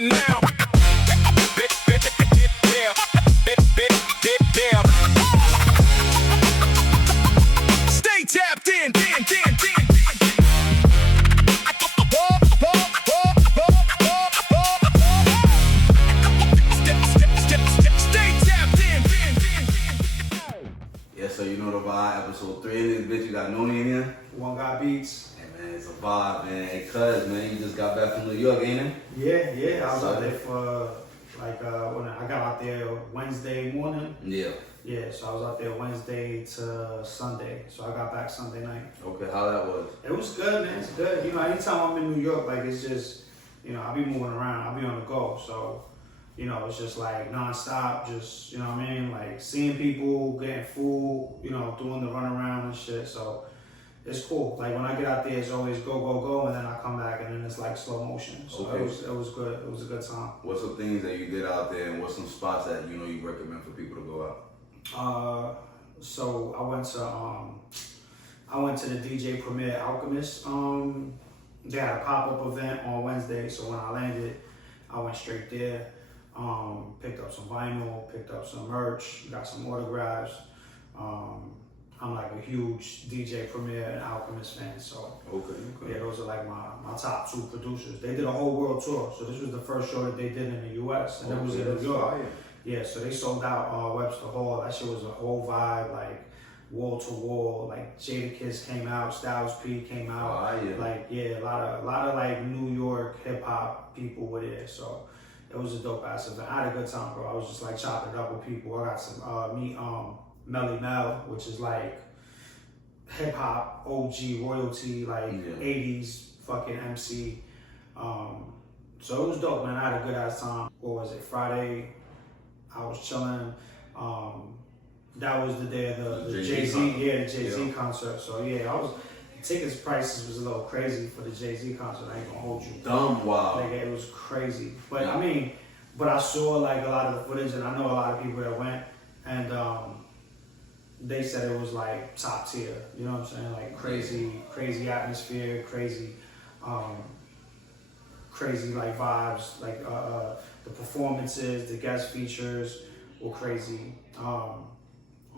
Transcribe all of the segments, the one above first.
for now. Stay tapped in. Yeah, so you know the vibe. Episode 3 in this bitch. You got Noni in here. OneGotBeats. Hey man, it's a vibe, man. Hey, cuz, man, you just got back from New York, ain't it? Yeah. I was out there for when I got out there Wednesday morning. Yeah, so I was out there Wednesday to Sunday. So I got back Sunday night. Okay, how that was? It was good, man. It's good. You know, anytime I'm in New York, like it's just, you know, I'll be moving around. I'll be on the go. So, you know, it's just like nonstop, just, you know what I mean? Like seeing people, getting food, you know, doing the runaround and shit. So it's cool. Like when I get out there, it's always go, and then I come back and then it's like slow motion. So okay. it was good. It was a good time. What's some things that you did out there, and what's some spots that you know you recommend for people to go out? So I went to the DJ Premier Alchemist. They had a pop-up event on Wednesday, so when I landed, I went straight there. Picked up some vinyl, picked up some merch, got some autographs. I'm like a huge DJ Premier and Alchemist fan, so Okay. yeah, those are like my top 2 producers. They did a whole world tour, so this was the first show that they did in the U.S. and it was in New York. Yeah, so they sold out Webster Hall. That shit was a whole vibe, like wall to wall. Like Jadakiss came out, Styles P came out. Like a lot of like New York hip hop people were there. So it was a dope ass event. I had a good time, bro. I was just like chopping it up with people. I got some Melly Mel, which is like hip hop OG royalty, like 80s fucking MC. So it was dope, man. I had a good ass time. What was it? Friday. I was chilling. That was the day of the Jay-Z, the Jay-Z concert. So yeah, tickets prices was a little crazy for the Jay-Z concert. I ain't gonna hold you. Dumb wow. Like it was crazy. But I mean, I saw like a lot of the footage, and I know a lot of people that went, and they said it was like top tier. You know what I'm saying? Like crazy atmosphere, crazy like vibes, like the performances, the guest features were crazy.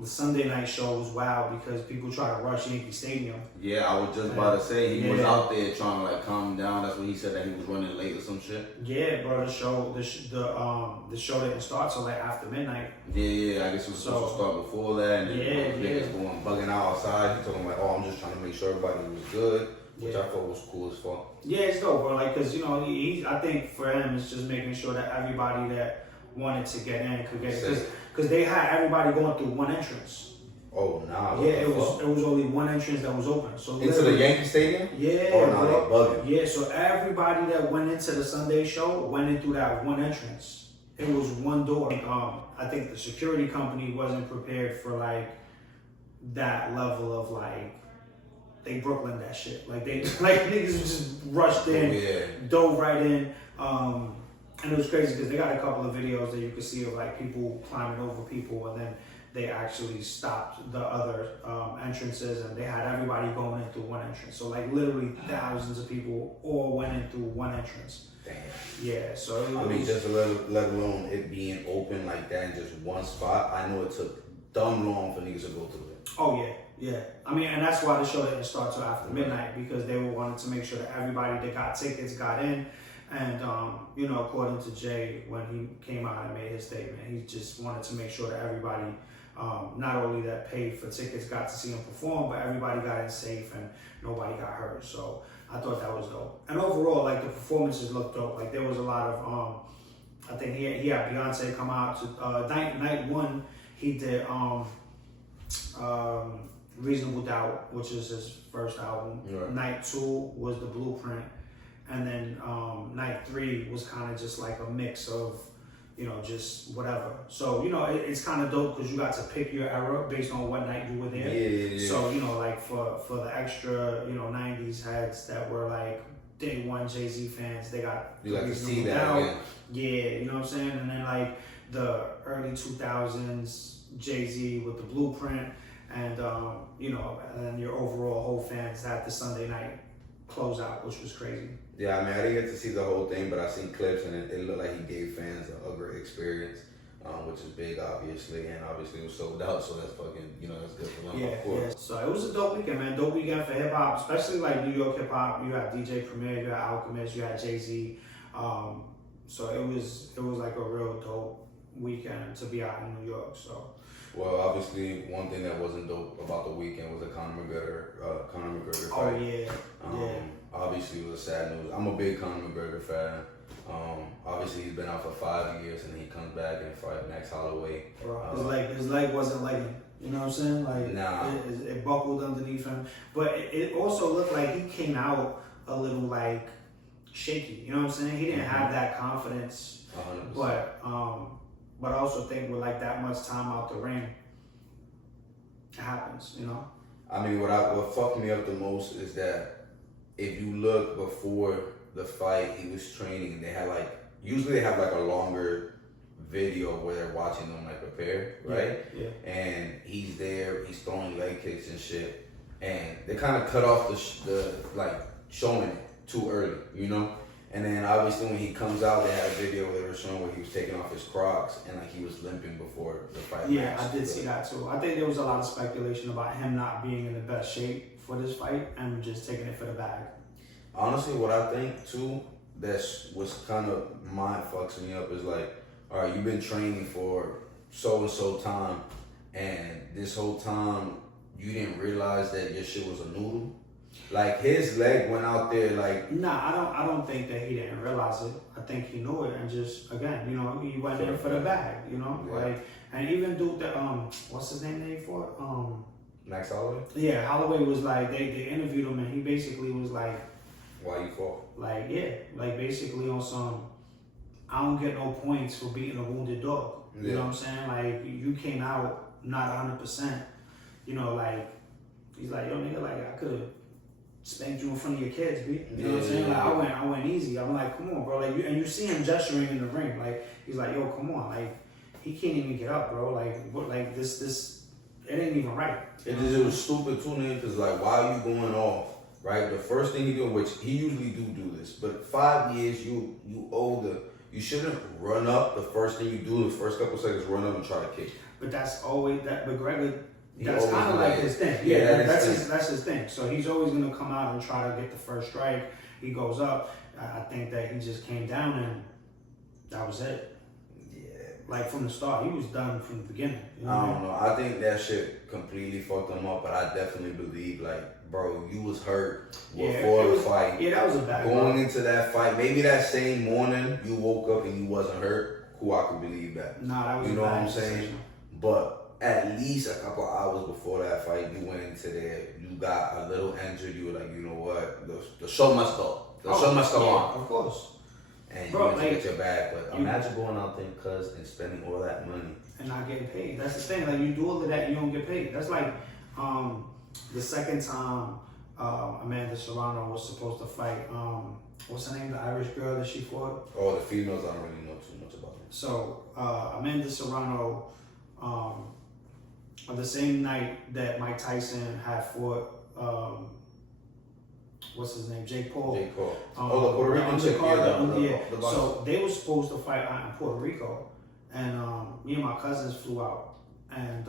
The Sunday night show was wild because people try to rush Yankee Stadium. Yeah, I was just about to say he was out there trying to like calm him down. That's what he said, that he was running late or some shit. Yeah, bro. The show didn't start till like after midnight. Yeah. I guess it was supposed to start before that, and then niggas going bugging out outside. He talking like, oh, I'm just trying to make sure everybody was good. Which I thought was cool as fuck. Yeah, it's dope, bro. Like, cause you know, I think for him, it's just making sure that everybody that wanted to get in could get it. Cause they had everybody going through one entrance. Oh nah. Yeah, it was only one entrance that was open. So into the Yankee Stadium. Yeah. Oh no, they bugging. Yeah, so everybody that went into the Sunday show went in through that one entrance. It was one door. I think the security company wasn't prepared for like that level of like. They Brooklyn that shit. Like they niggas just rushed in, dove right in. And it was crazy because they got a couple of videos that you could see of like people climbing over people, and then they actually stopped the other entrances, and they had everybody going in through one entrance. So like literally thousands of people all went in through one entrance. Damn. Yeah, so I mean, just let alone it being open like that in just one spot. I know it took dumb long for niggas to go through it. Oh yeah. I mean, and that's why the show didn't start till after midnight, because they wanted to make sure that everybody that got tickets got in. And you know, according to Jay, when he came out and made his statement, he just wanted to make sure that everybody, not only that paid for tickets, got to see him perform, but everybody got in safe and nobody got hurt. So I thought that was dope. And overall, like the performances looked dope. Like there was a lot of, I think he had Beyonce come out to night 1. He did Reasonable Doubt, which is his first album. Right. Night 2 was The Blueprint. And then night 3 was kind of just like a mix of, you know, just whatever. So, you know, it's kind of dope because you got to pick your era based on what night you were there. Yeah. So, you know, like for the extra, you know, 90s heads that were like day one Jay-Z fans, they got you got to see that. Yeah, you know what I'm saying? And then like the early 2000s Jay-Z with The Blueprint, and you know, and then your overall whole fans had the Sunday night closeout, which was crazy. Yeah, I mean, I didn't get to see the whole thing, but I seen clips and it looked like he gave fans a great experience, which is big, obviously, and obviously it was sold out, so that's fucking, that's good for them, Yeah, of course. yeah. So it was a dope weekend, man. Dope weekend for hip hop, especially like New York hip hop. You had DJ Premier, you had Alchemist, you had Jay-Z. So it was like a real dope weekend to be out in New York. So. Well, obviously, one thing that wasn't dope about the weekend was the Conor McGregor fight. Oh yeah, yeah. Obviously, it was sad news. I'm a big Conor McGregor fan. Obviously, he's been out for 5 years, and he comes back and fight Max Holloway. Bro, his leg wasn't legging. You know what I'm saying? Like, nah. it buckled underneath him. But it also looked like he came out a little like shaky. You know what I'm saying? He didn't have that confidence. 100%. But I also think with like that much time out the ring, it happens, I mean, what fucked me up the most is that if you look before the fight, he was training. They had usually they have like a longer video where they're watching them like prepare, right? Yeah. And he's there, he's throwing leg kicks and shit, and they kind of cut off the showing it too early, And then obviously when he comes out, they had a video where they were showing where he was taking off his Crocs and he was limping before the fight. Yeah, I did see that too. I think there was a lot of speculation about him not being in the best shape for this fight and just taking it for the bag. Honestly, what I think too, was kind of mind fucks me up is like, all right, you've been training for so and so time, and this whole time you didn't realize that your shit was a noodle. Like his leg went out there like. Nah, I don't think that he didn't realize it. I think he knew it and just again, he went there for the bag, Yeah. And even dude that what's his name for it? Max Holloway? Yeah, Holloway was like they interviewed him and he basically was like, why you fought? Like basically on some, I don't get no points for beating a wounded dog. You know what I'm saying? Like you came out not 100%. He's like, yo nigga, I could have spanked you in front of your kids, B. You know what I'm saying? Like I went easy. I'm like, come on, bro. And you see him gesturing in the ring. Like he's like, yo, come on. Like he can't even get up, bro. Like this, it ain't even right. It was stupid too, nigga. Cause why are you going off? Right, the first thing you do, which he usually do this, but 5 years you older, you shouldn't run up. The first thing you do, the first couple seconds, run up and try to kick. But that's always that McGregor. That's kind of like his thing. Yeah, that's his thing. So he's always gonna come out and try to get the first strike. He goes up. I think that he just came down and that was it. Yeah. Like from the start, he was done from the beginning. I don't know. I think that shit completely fucked him up, but I definitely believe bro, you was hurt before the fight. Yeah, that was a bad Going into that fight, maybe that same morning you woke up and you wasn't hurt. Cool, I could believe that. Nah, that was you know a what bad I'm saying? decision. But at least a couple hours before that fight, you went into there, you got a little injured. You were like, you know what? The show must go. The show must go on. Of course. And you went to get your bag. But imagine going out there, and spending all that money. And not getting paid. That's the thing. Like you do all of that, you don't get paid. That's like the second time Amanda Serrano was supposed to fight. What's her name? The Irish girl that she fought. Oh, the females, I don't really know too much about them. So Amanda Serrano, on the same night that Mike Tyson had fought, what's his name? Jake Paul. Jake Paul. The Puerto Rican chick. The So they were supposed to fight out in Puerto Rico, and me and my cousins flew out, and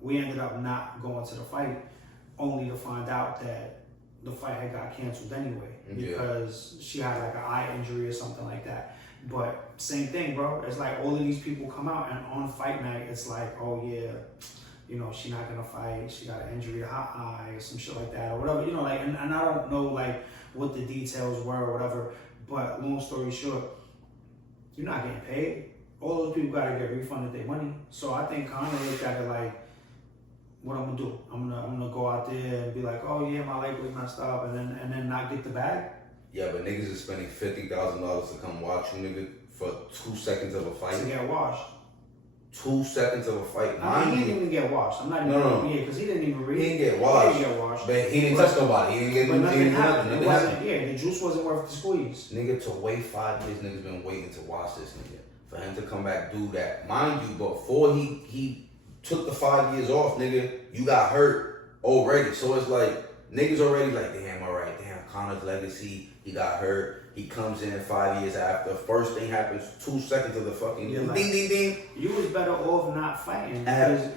we ended up not going to the fight, only to find out that the fight had got canceled anyway because she had like an eye injury or something like that. But same thing, bro. It's like all of these people come out and on fight night, it's like, oh yeah, she's not gonna fight. She got an injury to her eye or some shit like that or whatever. And I don't know what the details were or whatever. But long story short, you're not getting paid. All those people gotta get refunded their money. So I think Conor looked at it like, what I'm gonna do? I'm gonna go out there and be like, oh yeah, my leg was messed up, and then not get the bag. Yeah, but niggas is spending $50,000 to come watch you, nigga, for 2 seconds of a fight. To get washed. 2 seconds of a fight. He didn't even get washed. I'm not even. No. Yeah, because he didn't even read. He didn't get washed. He didn't get washed. But he didn't touch nobody. He didn't get nothing happened. Nothing It wasn't. happened. Yeah, the juice wasn't worth the squeeze. Nigga, to wait 5 years, niggas been waiting to watch this nigga. For him to come back, do that. Mind you, before he took the 5 years off, nigga, you got hurt already. So it's like, niggas already like, damn, all right, damn, Conor's legacy, He got hurt. He comes in 5 years after. First thing happens, 2 seconds of the fucking ding, ding, ding. You was better off not fighting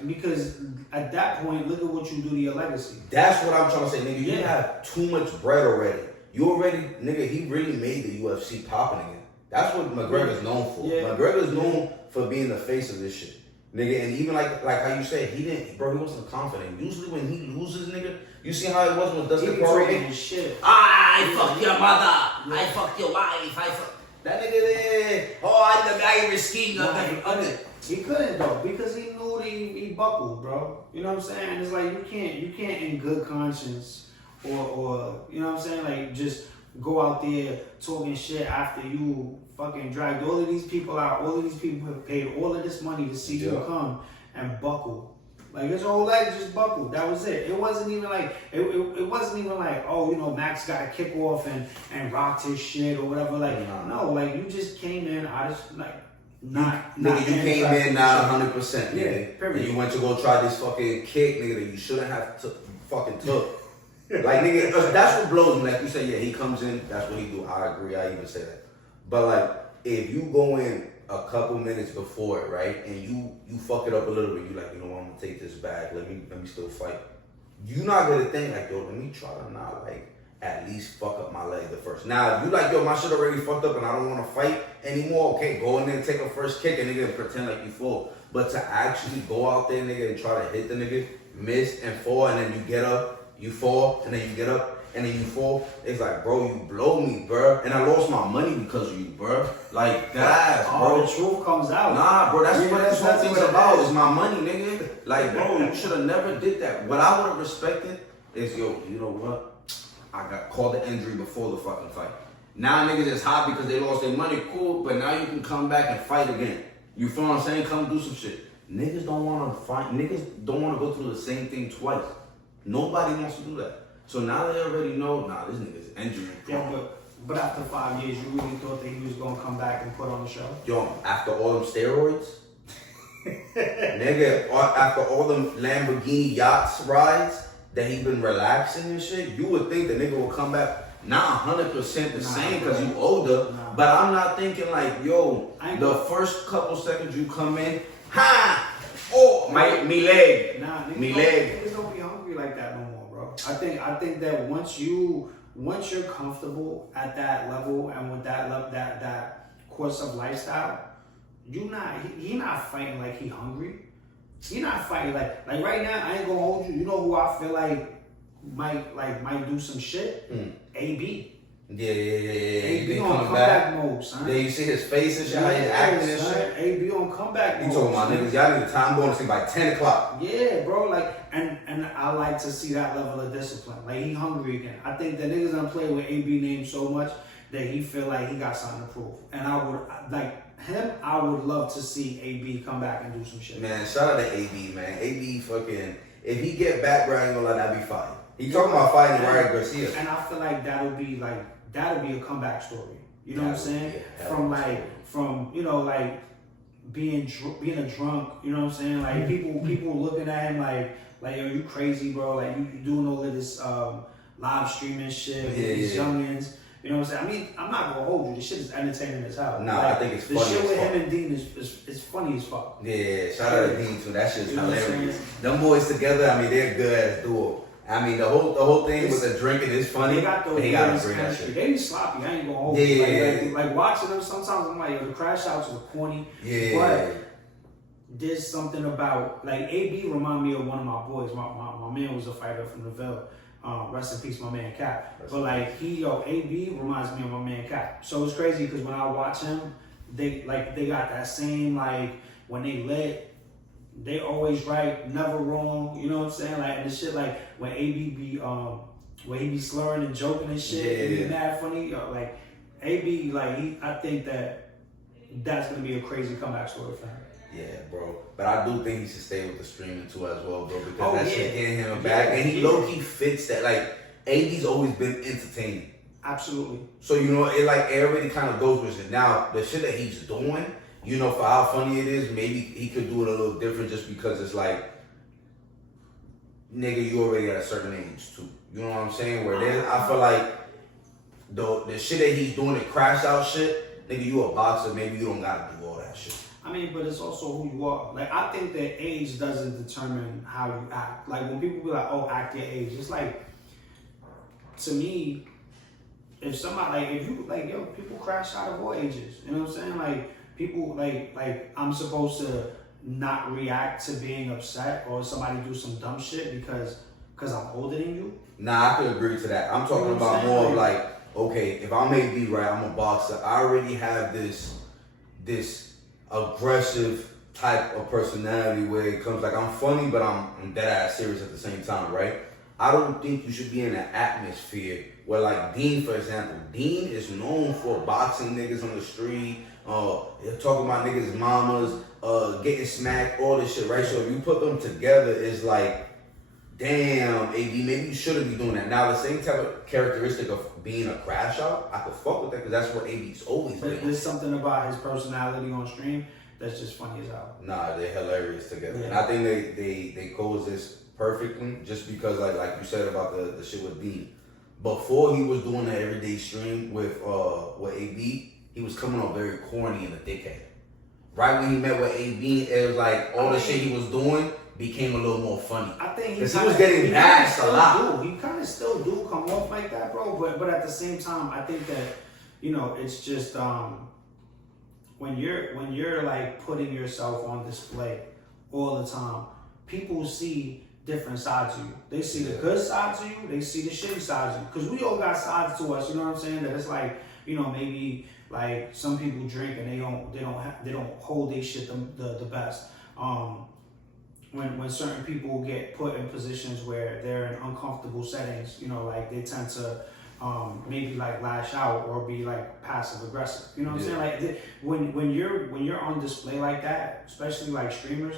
because at that point, look at what you do to your legacy. That's what I'm trying to say, nigga. You have too much bread already. You already, nigga, he really made the UFC popping again. That's what McGregor's known for. Yeah. McGregor's known for being the face of this shit. Nigga, and even like how you said, he wasn't confident. Usually when he loses, nigga, you see how it was with Dustin Poirier? Shit. I fucked your mother. I fucked your wife. That nigga there. Oh, I'm the Irish king. He couldn't though because he knew he buckled, bro. You know what I'm saying? It's like you can't in good conscience or you know what I'm saying, like just go out there talking shit after you fucking dragged all of these people out. All of these people have paid all of this money to see you come and buckle. Like his whole leg just buckled. That was it. It wasn't even like it wasn't even like, oh, you know, Max got a kick off and rocked his shit or whatever. Like no, like you just came in out of like nigga, you came in not 100%. Nigga. Yeah, period. And you went to go try this fucking kick, nigga, that you shouldn't have fucking took. Like, nigga, that's what blows me. Like you said, yeah, he comes in, that's what he do. I agree, I even say that. But like, if you go in a couple minutes before it, right, and you fuck it up a little bit, you like, you know what, I'm gonna take this back, let me still fight. You not gonna think like, yo, let me try to not like at least fuck up my leg the first. Now, if you like, yo, my shit already fucked up and I don't wanna fight anymore, okay, go in there and take a first kick and nigga pretend like you fall. But to actually go out there, nigga, and try to hit the nigga, miss and fall, and then you get up, you fall, and then you get up, and then you fall. It's like, bro, you blow me, bro. And I lost my money because of you, bro. Like, that, bro. The truth comes out. Nah, bro, that's what this whole thing's about. It's my money, nigga. Like, bro, you should have never did that. What I would have respected is, yo, you know what? I got called the injury before the fucking fight. Now niggas is hot because they lost their money, cool, but now you can come back and fight again. You feel what I'm saying? Come do some shit. Niggas don't want to fight. Niggas don't want to go through the same thing twice. Nobody wants to do that. So now they already know, nah, this nigga's injury prone. Yeah, but after 5 years, you really thought that he was gonna come back and put on the show? Yo, after all them steroids, nigga, after all them Lamborghini yachts rides that he been relaxing and shit, you would think the nigga will come back. Not 100% the same because you older, but I'm not thinking like, yo, the first couple seconds you come in, oh, me leg. Nah, me leg. Niggas don't be hungry like that no more, bro. I think that once you're comfortable at that level and with that course of lifestyle, he not fighting like he hungry. He not fighting like right now. I ain't gonna hold you. You know who I feel like might do some shit? AB. Yeah. AB on comeback mode, son. Yeah, you see his face and shit, how he's acting and shit. AB on comeback mode. You told my niggas, y'all need the time going to sleep by 10 o'clock. Yeah, bro, like, and I like to see that level of discipline. Like, he hungry again. I think that niggas done play with AB name so much that he feel like he got something to prove. And I would love to see AB come back and do some shit. Man, shout out to AB, man. AB fucking, if he get back, bro, I ain't gonna let that be fine. He talking about fighting Ryan Garcia. And I feel like that'll be a comeback story. You know what I'm saying? From you know, like being a drunk. You know what I'm saying? Like people looking at him like yo, you crazy, bro? Like you doing all of this live streaming shit with these youngins. You know what I'm saying? I mean, I'm not gonna hold you. This shit is entertaining as hell. Nah, I think it's funny. The shit with him and Dean is funny as fuck. Yeah, shout out to Dean too. That shit's hilarious. Them boys together, I mean, they're good as duo. I mean, the whole thing with the drinking is funny. They got those he gotta bring that shit. They be sloppy. I ain't gonna hold you. Like watching them, sometimes I'm like, yo, the crash outs are corny. Yeah. But there's something about like AB remind me of one of my boys. My man was a fighter from the Ville. Rest in peace, my man Cap. But like AB reminds me of my man Cap. So it's crazy because when I watch him, they got that same like when they lit. They always right, never wrong. You know what I'm saying? Like and the shit like when AB be when he be slurring and joking and shit, and be mad funny. Like AB, I think that's gonna be a crazy comeback story for him. Yeah, bro. But I do think he should stay with the streaming too as well, bro, because that shit getting him back, and he low-key fits that. Like AB's always been entertaining. Absolutely. So you know, it already kind of goes with it. Now the shit that he's doing. You know, for how funny it is, maybe he could do it a little different just because it's like, nigga, you already at a certain age too. You know what I'm saying? Where I feel like the shit that he's doing, the crash out shit, nigga, you a boxer, maybe you don't gotta do all that shit. I mean, but it's also who you are. Like, I think that age doesn't determine how you act. Like, when people be like, oh, act your age, it's like, to me, if somebody, like, if you, like, yo, people crash out of all ages. You know what I'm saying? Like, people, like I'm supposed to not react to being upset or somebody do some dumb shit because I'm older than you. Nah, I could agree to that. I'm talking about more of like, okay, if I may be right, I'm a boxer. I already have this aggressive type of personality where it comes like I'm funny, but I'm dead ass serious at the same time, right? I don't think you should be in an atmosphere where, like Dean, for example, Dean is known for boxing niggas on the street, talking about niggas' mamas, getting smacked, all this shit, right? So if you put them together, it's like, damn, AB, maybe you shouldn't be doing that. Now, the same type of characteristic of being a crash out, I could fuck with that because that's what AB's always been. But there's something about his personality on stream that's just funny as hell. Nah, they're hilarious together. Yeah. And I think they coexist perfectly just because, like you said about the shit with Dean. Before he was doing that everyday stream with AB, he was coming off very corny and a dickhead. Right when he met with AB, it was like all the shit he was doing became a little more funny. I think he was getting bashed a lot. He kind of still do come off like that, bro. But at the same time, I think that, you know, it's just when you're like putting yourself on display all the time, people see different sides of you. They see the good sides of you. They see the shitty sides of you. Because we all got sides to us. You know what I'm saying? That it's like, you know, maybe like some people drink and they don't hold their shit the best. When certain people get put in positions where they're in uncomfortable settings, you know, like they tend to maybe like lash out or be like passive aggressive. You know what I'm saying? Like when you're on display like that, especially like streamers,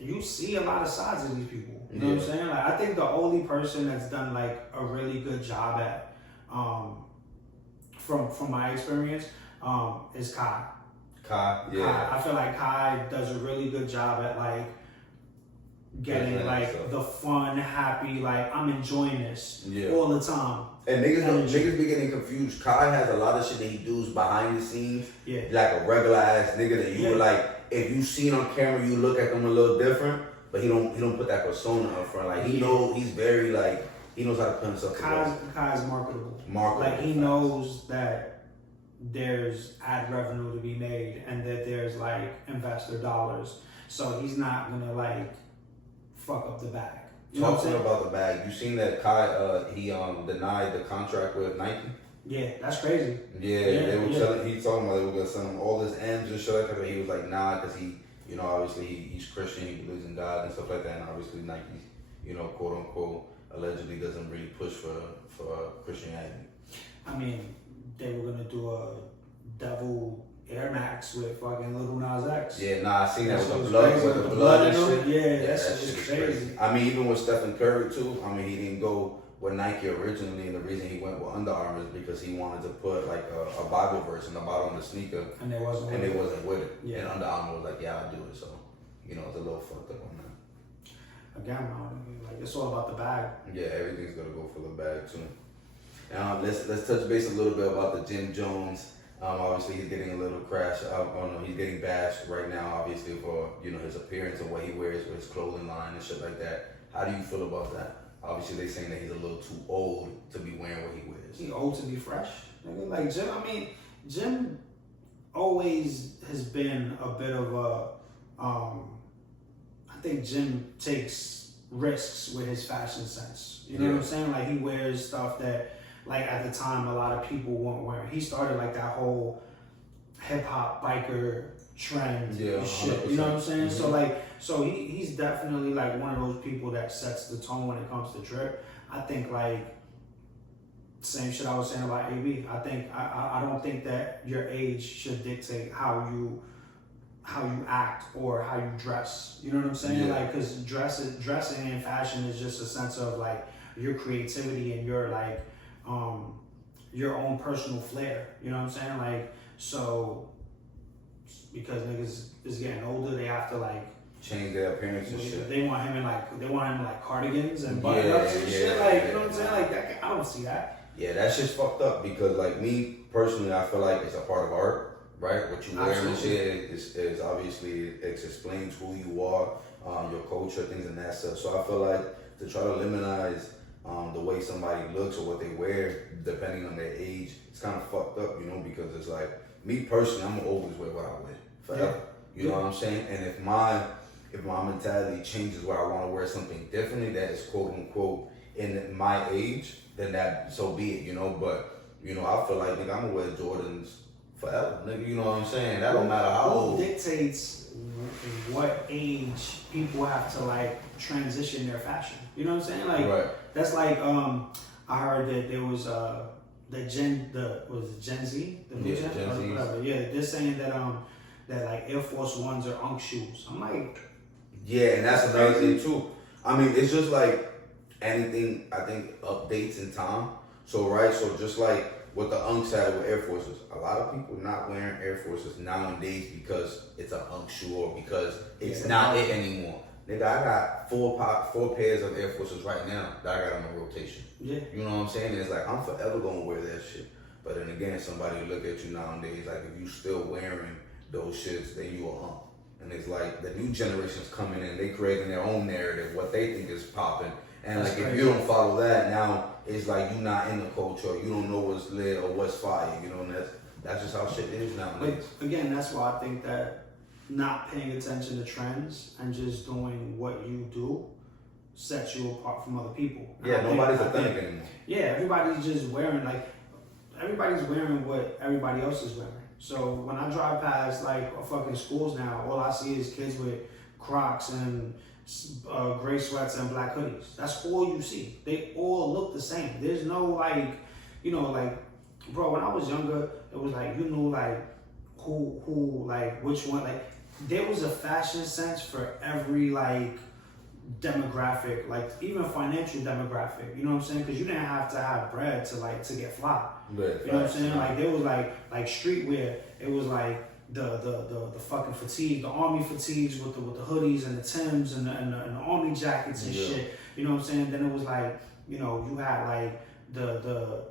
you see a lot of sides of these people. You know what I'm saying? Like I think the only person that's done like a really good job at from my experience is Kai. Kai, yeah. I feel like Kai does a really good job at like getting like the fun, happy, like I'm enjoying this all the time. And niggas be getting confused. Kai has a lot of shit that he does behind the scenes. Yeah. Like a regular ass nigga that you were like, if you seen on camera, you look at him a little different, but he don't put that persona up front. Like he knows he's very like he knows how to put himself together. Kai's marketable. Like he knows that there's ad revenue to be made and that there's like investor dollars. So he's not gonna like fuck up the bag. Talking about the bag, you seen that Kai he denied the contract with Nike? Yeah, that's crazy. Yeah, they were telling, he talking about they were gonna send him all this M's and shit like that, but he was like, nah, because he, you know, obviously he's Christian, he believes in God and stuff like that, and obviously Nike, you know, quote unquote, allegedly doesn't really push for Christianity. I mean, they were gonna do a devil Air Max with fucking Lil Nas X. Yeah, nah, I seen that with the blood and shit. Yeah, that shit is crazy. I mean, even with Stephen Curry too, I mean, he didn't go with Nike originally, and the reason he went with Under Armour is because he wanted to put like a Bible verse in the bottom of the sneaker, and they wasn't with it. Yeah. And Under Armour was like, yeah, I'll do it. So, you know, it's a little fucked up on that. Again, like it's all about the bag. Yeah, everything's gonna go for the bag too. Let's touch base a little bit about the Jim Jones. Obviously, he's getting a little crash. He's getting bashed right now, obviously, for, you know, his appearance and what he wears with his clothing line and shit like that. How do you feel about that? Obviously, they're saying that he's a little too old to be wearing what he wears. He's old to be fresh. Like Jim, I mean, Jim always has been a bit of a, I think Jim takes risks with his fashion sense. You know what I'm saying? Like he wears stuff that, like at the time, a lot of people weren't wearing. He started like that whole hip hop biker trend and shit. 100%. You know what I'm saying? Mm-hmm. So he's definitely like one of those people that sets the tone when it comes to drip. I think like same shit I was saying about AB. I think I don't think that your age should dictate how you act or how you dress. You know what I'm saying? Yeah. Like because dressing and fashion is just a sense of like your creativity and your like your own personal flair. You know what I'm saying? Like so because niggas is getting older, they have to like change their appearance and shit. They want him in like cardigans and button ups and shit. Like you know what I'm saying? Like that, I don't see that. Yeah, that shit's fucked up because, like, me personally, I feel like it's a part of art, right? What you wear and shit is obviously, it explains who you are, your culture, things and that stuff. So I feel like to try to limitize the way somebody looks or what they wear, depending on their age, it's kind of fucked up, you know, because it's like, me personally, I'm gonna always wear what I wear forever. You know what I'm saying? And if my mentality changes where I want to wear something differently that is quote unquote in my age, then that so be it, you know. But you know, I feel like nigga, I'm gonna wear Jordans forever, nigga. You know what I'm saying? That don't matter how old. Who dictates what age people have to like transition their fashion? You know what I'm saying? Like that's like I heard that there was Gen Z, the new Gen Z, whatever. Yeah, they're saying that that like Air Force Ones are Unk shoes. I'm like, yeah, and that's another thing too. I mean, it's just like anything. I think updates in time. So so just like what the Unks had with Air Forces, a lot of people not wearing Air Forces nowadays because it's an Unk shoe or because it's not it anymore. Nigga, I got four pairs of Air Forces right now that I got on my rotation. Yeah. You know what I'm saying? It's like, I'm forever gonna wear that shit. But then again, somebody look at you nowadays, like if you still wearing those shits, then you a Unk. And it's like the new generation's coming in, they creating their own narrative, what they think is popping. And that's like crazy. If you don't follow that, now it's like you not in the culture, you don't know what's lit or what's fire, you know, and that's just how shit is nowadays. But again, that's why I think that not paying attention to trends and just doing what you do sets you apart from other people. Yeah, nobody's authentic anymore. Yeah, everybody's just wearing everybody's wearing what everybody else is wearing. So when I drive past like fucking schools now, all I see is kids with Crocs and gray sweats and black hoodies. That's all you see. They all look the same. There's no like, you know, like, bro, when I was younger, it was like, you knew like who like which one, like there was a fashion sense for every like demographic, like even financial demographic, you know what I'm saying? Because you didn't have to have bread to get fly. You know what I'm saying? Like there was like streetwear. It was like the fucking fatigue, the army fatigues with the hoodies and the Timbs and the army jackets and shit. You know what I'm saying? Then it was like, you know, you had like the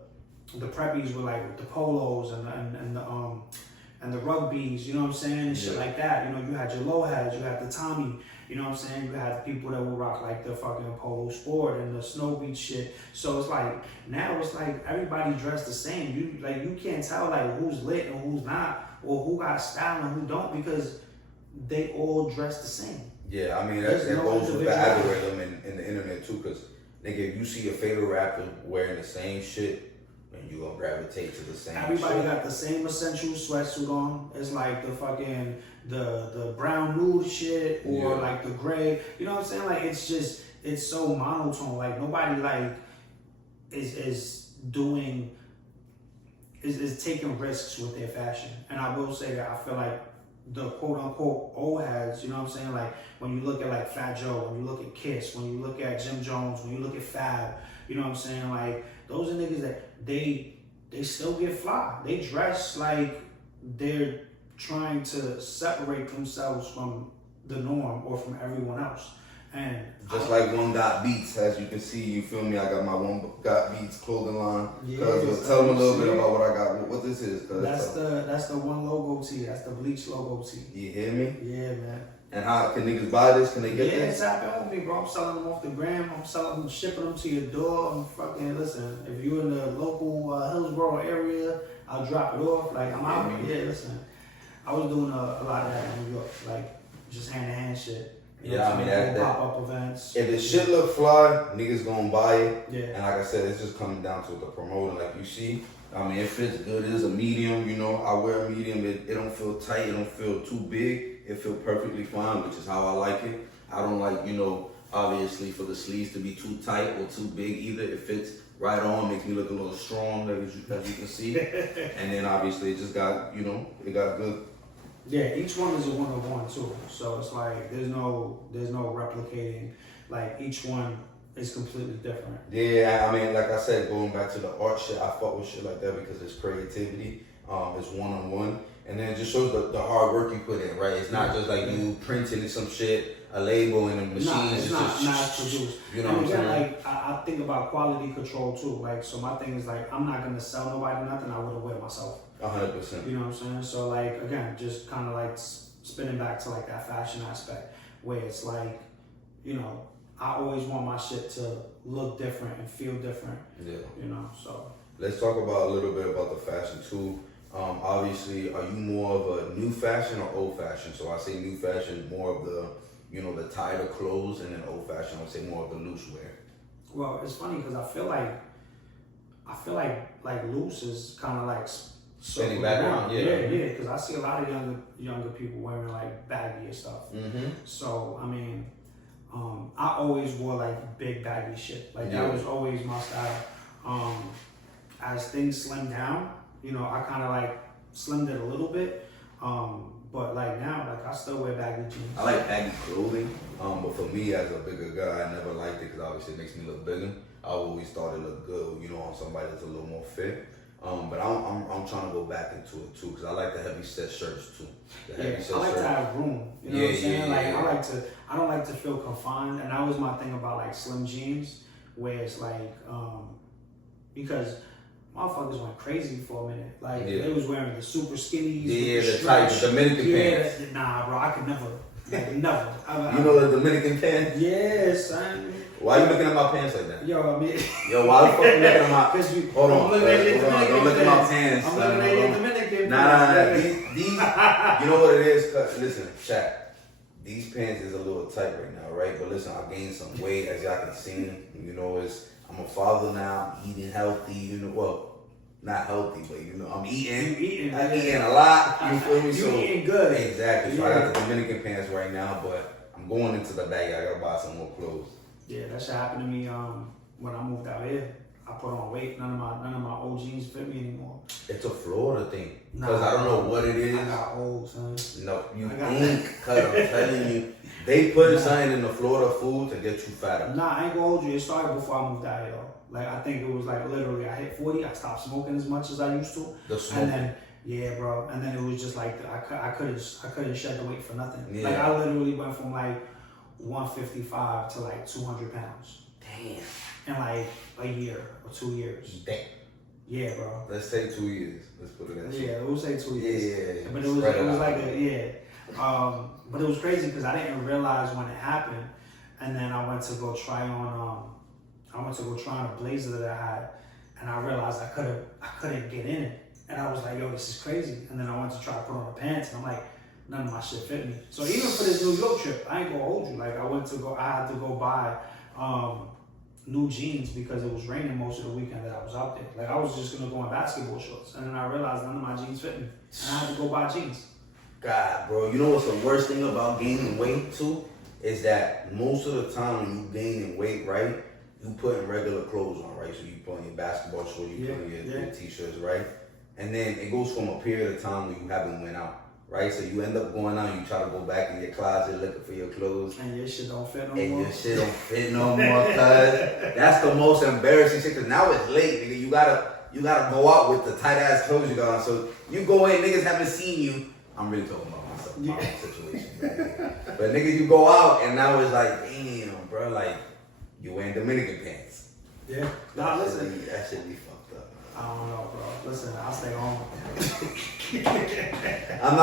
preppies with like the polos and the rugbies, you know what I'm saying? And shit like that. You know, you had your low hats, you had the Tommy, you know what I'm saying? You had people that would rock like the fucking polo sport and the snow beach shit. So it's like, now it's like everybody dressed the same. You can't tell like who's lit and who's not, or who got style and who don't, because they all dress the same. Yeah, I mean, that goes with the algorithm and the internet too, because nigga, if you see a favorite rapper wearing the same shit, and you gonna gravitate to the same Everybody shit. got the same essential sweatsuit on. It's like the fucking the brown nude shit or like the gray. You know what I'm saying? Like it's so monotone. Like nobody like is taking risks with their fashion. And I will say that I feel like the quote unquote old heads, you know what I'm saying? Like when you look at like Fat Joe, when you look at Kiss, when you look at Jim Jones, when you look at Fab, you know what I'm saying? Like those are niggas that they still get fly. They dress like they're trying to separate themselves from the norm or from everyone else. And just like OneGotBeats, as you can see, you feel me? I got my OneGotBeats clothing line. Tell them a little bit about what I got. What this is? That's the One Logo tee. That's the Bleach logo tee. You hear me? Yeah, man. And how can niggas buy this? Can they get this? Yeah, it's happening with me, bro. I'm selling them off the gram. I'm selling them, shipping them to your door. I'm fucking, listen, if you're in the local Hillsborough area, I'll drop it off. Like, I'm out here. Yeah, listen. I was doing a lot of that in New York, like, just hand-to-hand shit. You know, I mean, that pop-up events. If the shit look fly, niggas gonna buy it. Yeah. And like I said, it's just coming down to the promoting. Like you see, I mean, it fits good. It is a medium, you know. I wear a medium. It don't feel tight. It don't feel too big. It feel perfectly fine, which is how I like it. I don't like, you know, obviously for the sleeves to be too tight or too big either. It fits right on, makes me look a little strong, as you can see. And then obviously it just got, you know, it got good. Yeah, each one is a one-of-one too. So it's like there's no replicating. Like each one is completely different. Yeah, I mean, like I said, going back to the art shit, I fuck with shit like that because it's creativity. It's one-on-one. And then it just shows the hard work you put in, right? It's not just like you printing some shit a label and a machine. Nah, it's not mass produced. You know and what I'm again, saying? like I think about quality control too. Like, so my thing is like, I'm not gonna sell nobody nothing I wouldn't wear myself. 100%. You know what I'm saying? So like, again, just kind of like spinning back to like that fashion aspect, where it's like, you know, I always want my shit to look different and feel different. Yeah. You know, so. Let's talk about a little bit about the fashion too. Obviously, are you more of a new fashion or old fashion? So I say new fashion, more of the, you know, the tighter clothes, and then old fashion, I would say more of the loose wear. Well, it's funny because I feel like loose is kind of like Spinning back around, yeah. Because I see a lot of younger people wearing like baggy and stuff. Mm-hmm. So I mean, I always wore like big baggy shit. Like that was always my style. As things slimmed down, you know, I kind of like slimmed it a little bit. But like now, like I still wear baggy jeans. I like baggy clothing, but for me as a bigger guy, I never liked it because obviously it makes me look bigger. I always thought it looked good, you know, on somebody that's a little more fit. But I'm trying to go back into it too because I like the heavy set shirts too. The heavy set I like shirts. to have room. You know what I'm saying? I don't like to feel confined, and that was my thing about like slim jeans, where it's like because motherfuckers went crazy for a minute. Like they was wearing the super skinnies. Yeah, the tight Dominican pants. Nah, bro, I could never. Like, never. You know the Dominican pants? Yeah, son. Why you looking at my pants like that? Yo, I mean. Yo, why the fuck you looking at my? Hold on. Don't look at my pants. I'm looking at your Dominican pants. Nah. These, you know what it is? Listen, chat. These pants is a little tight right now, right? But listen, I gained some weight, as y'all can see. You know, I'm a father now. I'm eating healthy. You know, well, not healthy, but you know, I'm eating. I'm eating a lot. You feel me? You eating good. Exactly. So I got the Dominican pants right now, but I'm going into the bag. I gotta buy some more clothes. Yeah, that shit happened to me when I moved out here. I put on weight. None of my old jeans fit me anymore. It's a Florida thing. Because I don't know what it is. I got old, son. No, you ain't. Cause I'm telling you, they put something in the Florida food to get you fatter. Nah, I ain't gonna hold you. It started before I moved out here. Like, I think it was like literally, I hit 40. I stopped smoking as much as I used to. The smoking. And then, yeah, bro. And then it was just like, I couldn't shed the weight for nothing. Yeah. Like, I literally went from like 155 to like 200 pounds. Damn. In like a year or 2 years. Damn. Yeah, bro. Let's say 2 years. Let's put it in. Yeah, we'll say 2 years. Yeah. But it was like but it was crazy because I didn't realize when it happened. And then I went to go try on a blazer that I had, and I realized I couldn't get in it. And I was like, yo, this is crazy. And then I went to try to put on the pants, and I'm like, none of my shit fit me. So even for this New York trip, I ain't gonna hold you. Like, I had to go buy new jeans because it was raining most of the weekend that I was out there. Like, I was just gonna go in basketball shorts, and then I realized none of my jeans fit me, and I had to go buy jeans. God, bro, you know what's the worst thing about gaining weight too? Is that most of the time when you gaining weight, right, you putting regular clothes on, right? So you put on your basketball shorts, you put on your t-shirts, right? And then it goes from a period of time where you haven't went out, right? So you end up going out, you try to go back in your closet looking for your clothes. And your shit don't fit no and more. And your shit don't fit no more, cuz. That's the most embarrassing shit, cause now it's late, nigga. You gotta go out with the tight ass clothes you got on. So you go in, niggas haven't seen you. I'm really talking about myself, my own situation, right? But nigga, you go out and now it's like, damn, bro, like you wearing Dominican pants. Yeah. Nah, listen. That should be fucked up. I don't know, bro. Listen, I'll stay home. I'm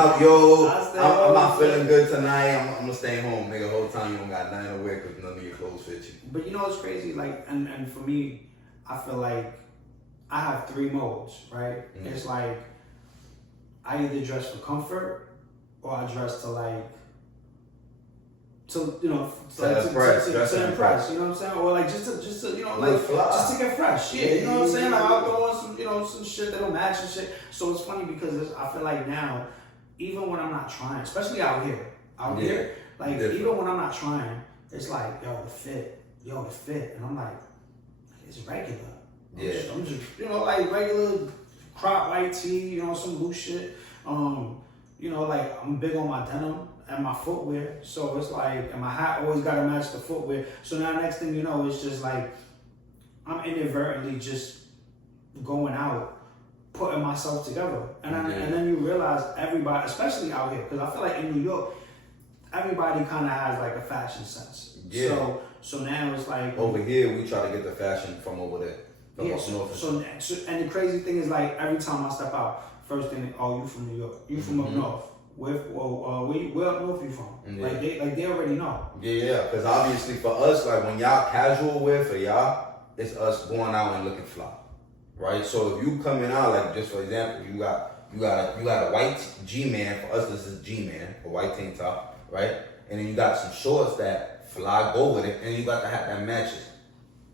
not feeling good tonight. I'm gonna stay home, nigga. The whole time you don't got nothing to wear because none of your clothes fit you. But you know what's crazy? Like, and for me, I feel like I have 3 modes, right? Mm-hmm. It's like I either dress for comfort or I dress to like, to impress. You know what I'm saying? Or like just to you know, like just to get fresh. Yeah, you know what I'm saying? Like, I'll throw on some shit that don't match and shit. So it's funny because I feel like now, even when I'm not trying, especially out here, like even when I'm not trying, it's like, yo, the fit, and I'm like, it's regular. I'm just you know, like regular crop white tee, you know, some loose shit. You know, like I'm big on my denim and my footwear, so it's like, and my hat always gotta match the footwear. So now next thing you know, it's just like I'm inadvertently just going out, putting myself together, and then you realize everybody, especially out here, because I feel like in New York, everybody kind of has like a fashion sense. Yeah. So now it's like Over here, we try to get the fashion from over there. From yeah. up north. So and the crazy thing is like every time I step out, first thing, oh, you from New York? You from up north? Where up north you from? Yeah. Like they already know. Yeah, because obviously for us, like when y'all casual wear for y'all, it's us going out and looking fly, right? So if you coming out, like just for example, you got a white G-man. For us, this is G-man, a white tank top, right? And then you got some shorts that fly, go with it, and you got the hat that matches.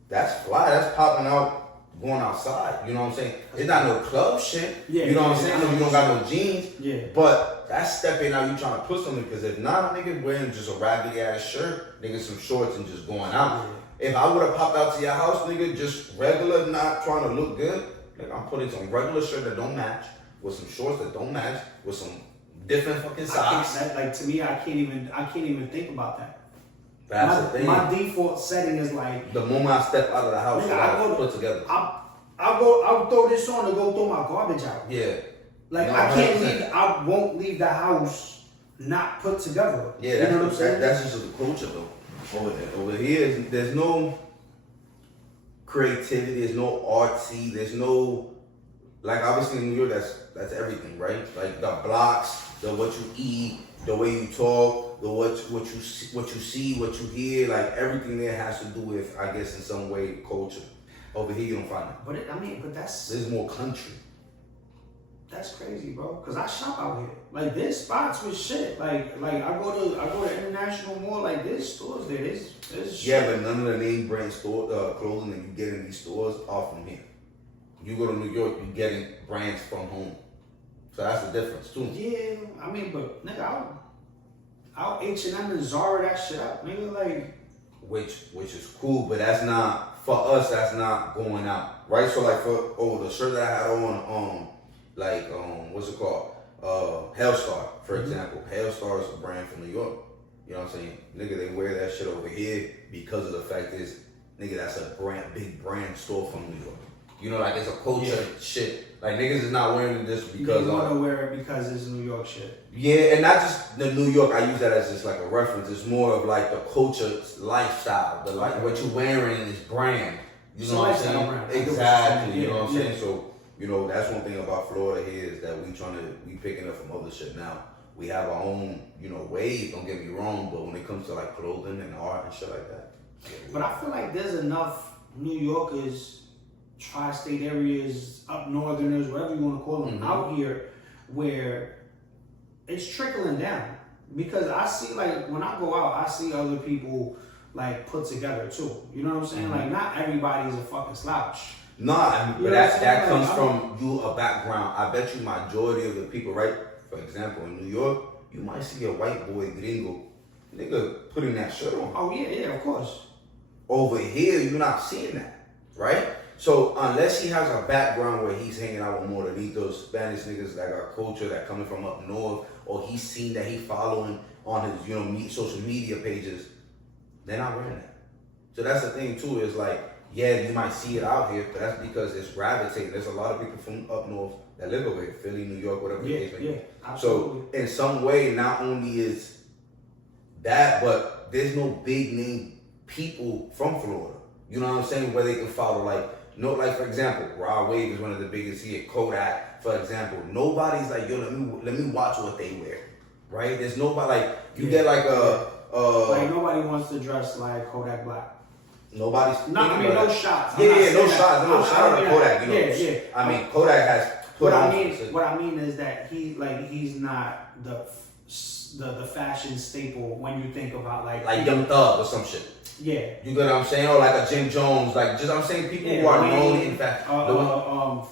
That's fly. That's popping out, going outside. You know what I'm saying? It's not no club shit. Yeah, you know what I'm saying? You don't got no jeans. Yeah. But that's stepping out. You trying to put something, because if not, nigga wearing just a raggedy ass shirt, nigga some shorts and just going out. Yeah. If I would have popped out to your house, nigga, just regular, not trying to look good, nigga, I'm putting some regular shirt that don't match, with some shorts that don't match, with some different fucking socks. Like to me, I can't even think about that. That's the thing. My default setting is like The moment I step out of the house, I put together. I'll throw this on to go throw my garbage out. Yeah. Like No, I can't 100%. leave. I won't leave the house not put together. Yeah, you know what I'm saying? That's just the culture though. Over here, there's no creativity, there's no artsy, there's no, like obviously in New York, that's everything, right? Like the blocks, the what you eat, the way you talk, the what you see, what you hear, like everything there has to do with, I guess in some way, culture. Over here, you don't find that. But that's There's more country. That's crazy, bro. Cause I shop out here. Like this spots with shit. Like I go to international mall. Like there's stores there. There's shit. Yeah, but none of the name brand clothing that you get in these stores are from here. You go to New York, you're getting brands from home. So that's the difference too. Yeah, I mean, but nigga, I'll H&M and Zara that shit up, nigga. Like, which is cool, but that's not for us. That's not going out, right? So like for the shirt that I had on, what's it called? Hellstar, for example. Hellstar is a brand from New York. You know what I'm saying? Nigga, they wear that shit over here because of the fact is, nigga, that's a big brand store from New York. You know, like it's a culture shit. Like niggas is not wearing this because they want to wear it because it's New York shit. Yeah, and not just the New York. I use that as just like a reference. It's more of like the culture, lifestyle. The like what you're wearing is brand. You know what I'm saying? Brand. Exactly. You know what I'm Yeah. saying? So you know that's one thing about Florida here is that we picking up from other shit now. We have our own wave. Don't get me wrong, but when it comes to like clothing and art and shit like that. But I feel like there's enough New Yorkers, tri-state areas, up northerners, whatever you want to call them, out here where it's trickling down. Because I see, like, when I go out, I see other people, like, put together, too. You know what I'm saying? Like, not everybody's a fucking slouch. Nah, but You know that what I'm comes saying? from a background. I bet you majority of the people, right? For example, in New York, you might see a white boy gringo, nigga, putting that shirt on. Oh, yeah, of course. Over here, you're not seeing that, right? So unless he has a background where he's hanging out with Morenitos, Spanish niggas that got culture that coming from up north, or he's seen that he following on his social media pages, they're not wearing that. So that's the thing too, is like, yeah, you might see it out here, but that's because it's gravitating. There's a lot of people from up north that live over here, Philly, New York, whatever the case may be. Yeah, absolutely. So in some way, not only is that, but there's no big name people from Florida. You know what I'm saying? Where they can follow, like for example, Rod Wave is one of the biggest here. Kodak, for example. Nobody's like, yo, let me watch what they wear, right? There's nobody like you get like like nobody wants to dress like Kodak Black. Nobody's. No, I mean no shots. No shots. Shout out to Kodak. Yeah. I mean, Kodak has put on. What I mean is that he's not the fashion staple when you think about like Young Thug or some shit. Yeah. You get what I'm saying? Or like a Jim Jones, like just I'm saying people who are known in fact. Pharrell,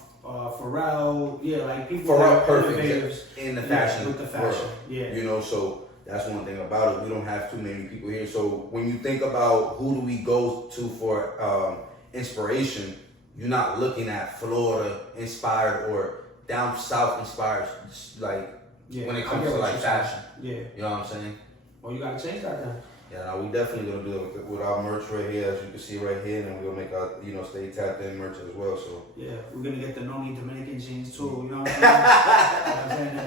like people Pharrell, that are perfect innovators in the fashion with the fashion. world. Yeah. You know, so that's one thing about it. We don't have too many people here. So when you think about who do we go to for inspiration, you're not looking at Florida inspired or down south inspired, like when it comes to like fashion. Yeah. You know what I'm saying? Well, you gotta change that then. Yeah, no, we definitely gonna do it with our merch right here, as you can see right here, and then we're gonna make our, Stay Tapped In merch as well. So yeah, we're gonna get the Noni Dominican jeans too. You know what I'm saying?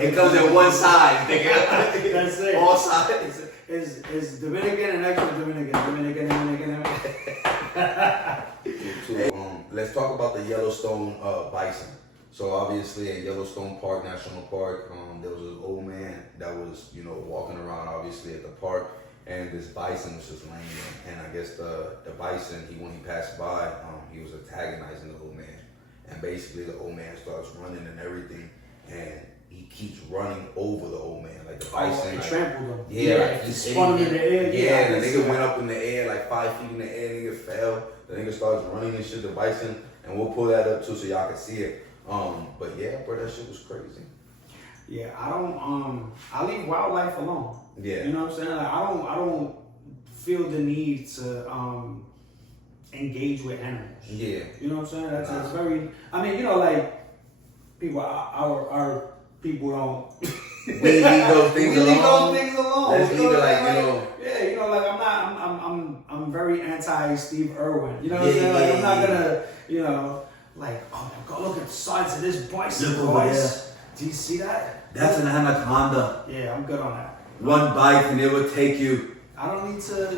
it comes in one size, nigga. That's it. All sides. Is Dominican and extra Dominican. Let's talk about the Yellowstone bison. So obviously at Yellowstone Park National Park, there was an old man that was, walking around obviously at the park, and this bison was just laying there. And I guess the bison, when he passed by, he was antagonizing the old man. And basically the old man starts running and everything, and he keeps running over the old man. Like the bison. He trampled him. Yeah, he spun him in the air. Yeah, the nigga went up in the air like 5 feet in the air, nigga fell. The nigga starts running and shit, the bison, and we'll pull that up too so y'all can see it. But yeah, bro, that shit was crazy. Yeah, I leave wildlife alone. Yeah. You know what I'm saying? Like, I don't feel the need to engage with animals. Yeah. You know what I'm saying? That's very, like, people, our people don't. We leave those things alone. Let's leave it like, Yeah, like I'm very anti Steve Irwin. You know what I'm saying? Like, I'm not gonna, like, oh my God, look at the size of this bison, boys. Do you see that? That's an anaconda. Yeah, I'm good on that. One bite and it will take you. I don't need to,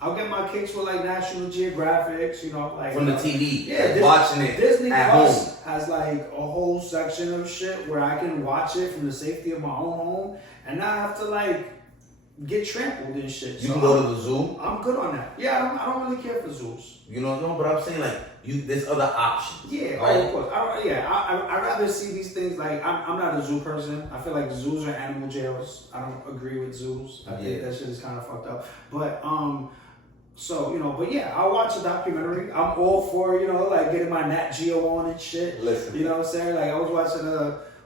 I'll get my kicks with like National Geographics, like from the TV. Yeah, watching it Disney at Plus home. has like a whole section of shit where I can watch it from the safety of my own home and not have to like get trampled and shit. You can go to the zoo. I'm good on that. Yeah, I don't really care for zoos. But I'm saying like there's other options. Yeah, right? Of course. I'd rather see these things like I'm not a zoo person. I feel like zoos are animal jails. I don't agree with zoos. I think that shit is kind of fucked up. But but yeah, I'll watch a documentary. I'm all for like getting my Nat Geo on and shit. Listen, you know what I'm saying? Like I was watching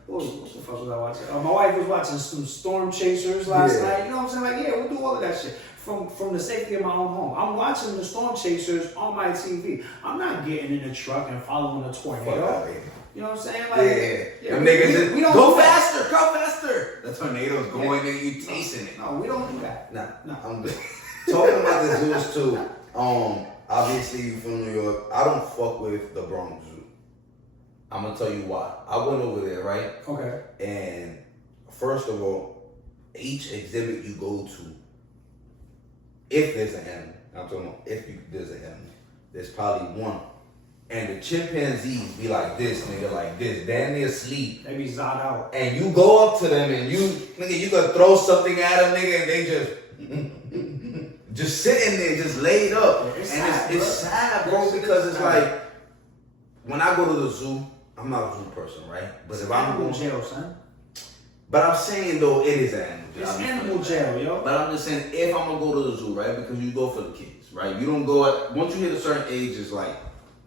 what the fuck was I watching? My wife was watching some Storm Chasers last night. You know what I'm saying? Like, yeah, we'll do all of that shit from the safety of my own home. I'm watching the Storm Chasers on my TV. I'm not getting in the truck and following a tornado. You know what I'm saying? Like, yeah. Them niggas we don't go faster, go faster. The tornado's going and you chasing it. No, we don't do that. Nah. I'm good. Talking about the zoos too. Obviously you from New York. I don't fuck with the Bronx Zoo. I'm gonna tell you why. I went over there, right? Okay. And first of all, each exhibit you go to, if there's an animal, I'm talking about there's an animal, there's probably one. And the chimpanzees be like this, nigga, like this, damn near asleep. They be zodd out. And you go up to them and you gonna throw something at them, nigga, and they just sitting there, just laid up. It's sad, bro, because it's like, when I go to the zoo, I'm not a zoo person, right? But it's if I'm animal jail, son. But I'm saying though, it is an animal jail. It's animal jail, yo. But I'm just saying, if I'm gonna go to the zoo, right? Because you go for the kids, right? You don't go once you hit a certain age, it's like,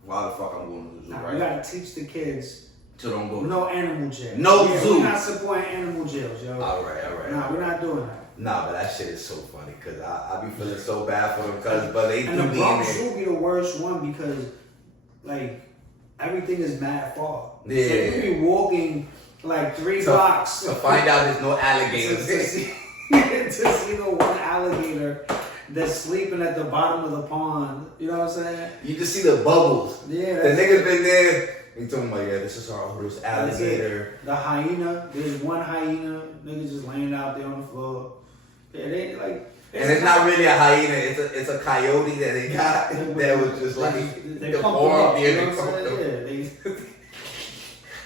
why the fuck I'm going to the zoo, right? You gotta teach the kids to don't go. No animal jail. No zoo. We're not supporting animal jails, yo. All right. Nah, we're not doing that. Nah, but that shit is so funny because I be feeling so bad for them but they and do the be Bronx in there. Zoo be the worst one because like everything is mad far. Yeah. So you be walking like 3 blocks to find out there's no alligators. to see the one alligator that's sleeping at the bottom of the pond. You know what I'm saying? You just see the bubbles. Yeah. The nigga's been there. He talking about, this is our oldest alligator. The hyena. There's one hyena. Niggas just laying out there on the floor. Yeah, they like. And it's not really a hyena. It's a coyote that they got that was just like they the pump form up, of you know what I'm saying? Yeah,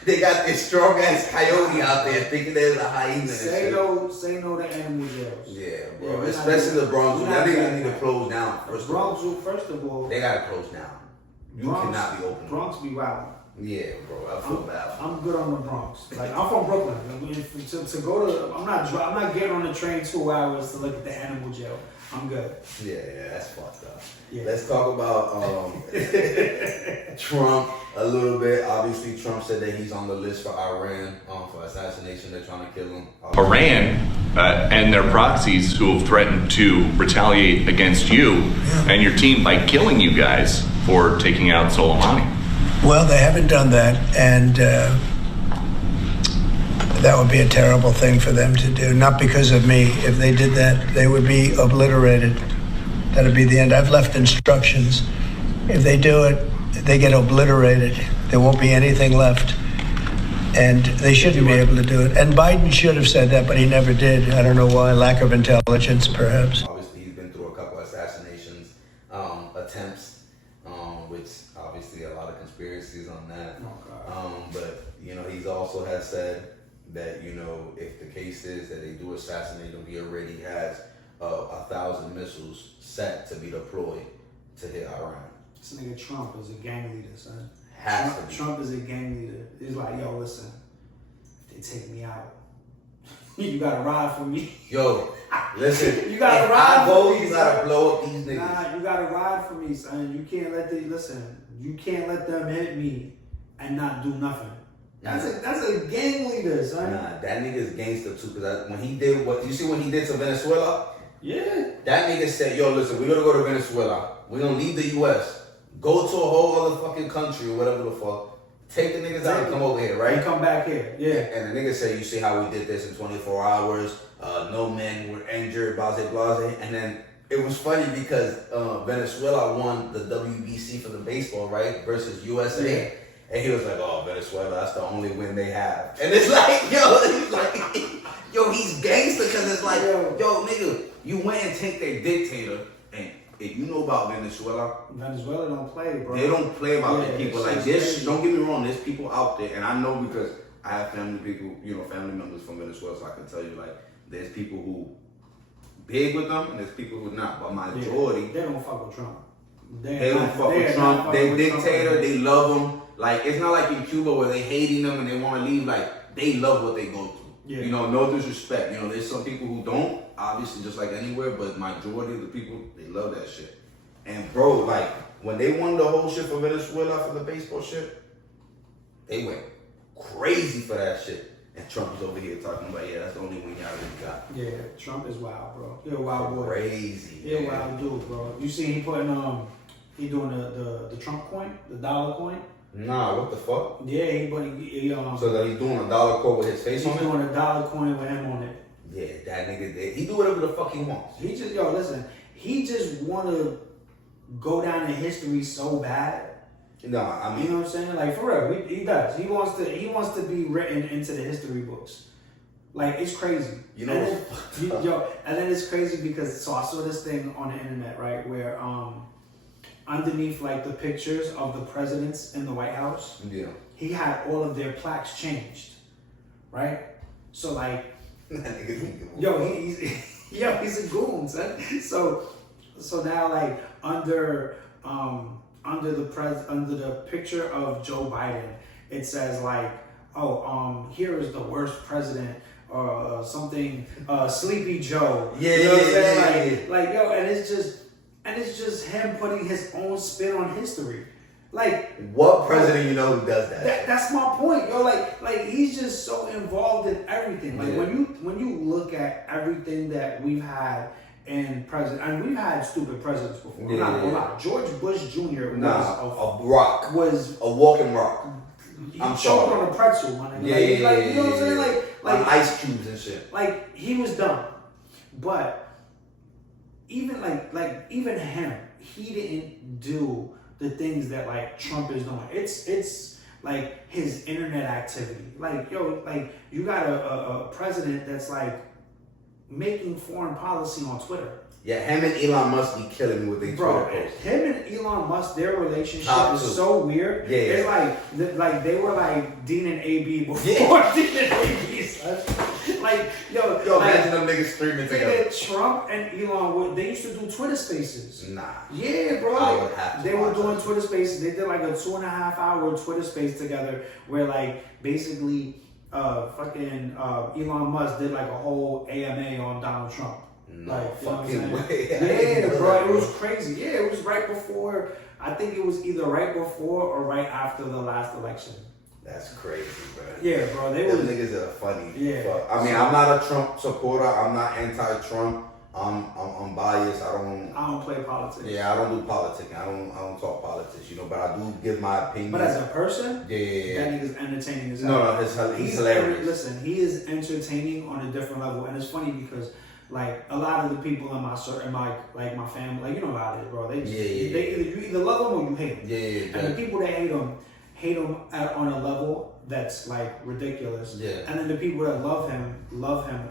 they got this strong ass coyote out there thinking there's a hyena. Say no to animal jails. Yeah, bro. Especially the Bronx Zoo. That nigga need to close down. Bronx Zoo, first of all, they gotta close down. You cannot be open. Bronx be wild. Yeah, bro. I feel bad. I'm good on the Bronx. Like I'm from Brooklyn. I mean, to go to, I'm not getting on the train 2 hours to look at the animal jail. I'm good. Yeah, that's fucked up. Yeah. Let's talk about Trump a little bit. Obviously, Trump said that he's on the list for Iran for assassination. They're trying to kill him. Iran and their proxies who have threatened to retaliate against you and your team by killing you guys for taking out Soleimani. Well, they haven't done that, and That would be a terrible thing for them to do. Not because of me. If they did that, they would be obliterated. That'd be the end. I've left instructions. If they do it, they get obliterated. There won't be anything left. And they shouldn't be able to do it. And Biden should have said that, but he never did. I don't know why. Lack of intelligence, perhaps. Obviously, he's been through a couple of assassinations, attempts, which obviously a lot of conspiracies on that. But, you know, he's also has said that, you know, if the case is that they do assassinate him, he already has 1,000 missiles set to be deployed to hit Iran. This nigga Trump is a gang leader, son. Trump is a gang leader. He's like, yo, listen, if they take me out, you gotta ride for me. Yo, listen, you gotta ride for me. You gotta blow up these niggas. Nah, you gotta ride for me, son. You can't let you can't let them hit me and not do nothing. That's a gang leader, son. Nah, that nigga's gangster too. Cause when he did when he did to Venezuela, yeah, that nigga said, yo, listen, we're gonna go to Venezuela. We're gonna leave the U.S. Go to a whole other fucking country or whatever the fuck. Take the niggas out and come over here, right? And come back here, yeah. And the nigga said, you see how we did this in 24 hours. No men were injured, blase. And then it was funny because Venezuela won the WBC for the baseball, right? Versus USA. Yeah. And he was like, oh, Venezuela, that's the only win they have. And it's like, he's gangster because it's like, yo, nigga, you went and take their dictator. And if you know about Venezuela don't play, bro. They don't play about the people like this. Crazy. Don't get me wrong, there's people out there, and I know because I have family members from Venezuela, so I can tell you, like, there's people who big with them, and there's people who not. But majority, they don't fuck with Trump. They don't fuck with Trump. They dictator. Trump. They love him. Like, it's not like in Cuba where they hating them and they want to leave. Like, they love what they go through. Yeah. You know, no disrespect. You know, there's some people who don't, obviously, just like anywhere, but majority of the people, they love that shit. And bro, like, when they won the whole shit for Venezuela for the baseball shit, they went crazy for that shit. And Trump is over here talking about, yeah, that's the only one y'all really got. Yeah, Trump is wild, bro. He a wild boy. Crazy. He a wild dude, bro. You see he putting he doing the Trump coin, the dollar coin. Nah, what the fuck? Yeah, so that he's doing a dollar coin with his face on it? He's doing a dollar coin with him on it. Yeah, that nigga, he do whatever the fuck he wants. He just want to go down in history so bad. No, I mean, you know what I'm saying? Like, for real, he does. He wants to be written into the history books. Like, it's crazy. You know, and then it's crazy because I saw this thing on the internet, right, where underneath, like, the pictures of the presidents in the White House, yeah, he had all of their plaques changed, right? So, like, he's a goon, son. So now, like, under the picture of Joe Biden, it says like, here is the worst president or something, Sleepy Joe. Yeah, you know what I'm saying? Like, and it's just him putting his own spin on history. Like, what president you know who does that? That's my point, yo. Like he's just so involved in everything. Like, when you look at everything that we've had in president, and we've had stupid presidents before. Yeah, not a lot. George Bush Jr. was a rock. Was a walking rock. He choked on a pretzel, man. You know what I'm saying? Like on ice cubes and shit. Like, he was dumb, but even even him, he didn't do the things that like Trump is doing. It's like his internet activity. Like, yo, like, you got a president that's like making foreign policy on Twitter. Yeah, him and Elon Musk be killing me with their Twitter posts. Him and Elon Musk, their relationship is so weird. Yeah, it's like they were like Dean and AB before Dean and AB. Like, yo, imagine them niggas streaming together. Trump and Elon, they used to do Twitter Spaces. Nah. Yeah, bro. I would have to. They were doing Twitter Spaces. They did like a 2.5 hour Twitter Space together, where like basically, Elon Musk did like a whole AMA on Donald Trump. No like, fucking way. Yeah, bro, it was crazy. Yeah, it was right before. I think it was either right before or right after the last election. That's crazy, bro. Yeah, bro. Those niggas are funny. Yeah. Fuck. I mean, I'm not a Trump supporter. I'm not anti-Trump. I'm biased. I don't play politics. Yeah, I don't do politics. I don't talk politics. You know, but I do give my opinion. But as a person, that nigga's entertaining as hell. No, he's hilarious. Listen, he is entertaining on a different level, and it's funny because like a lot of the people in my family, like you know how it is, bro. They you either love them or you hate them. Yeah. And the people that hate him on a level that's like ridiculous. Yeah. And then the people that love him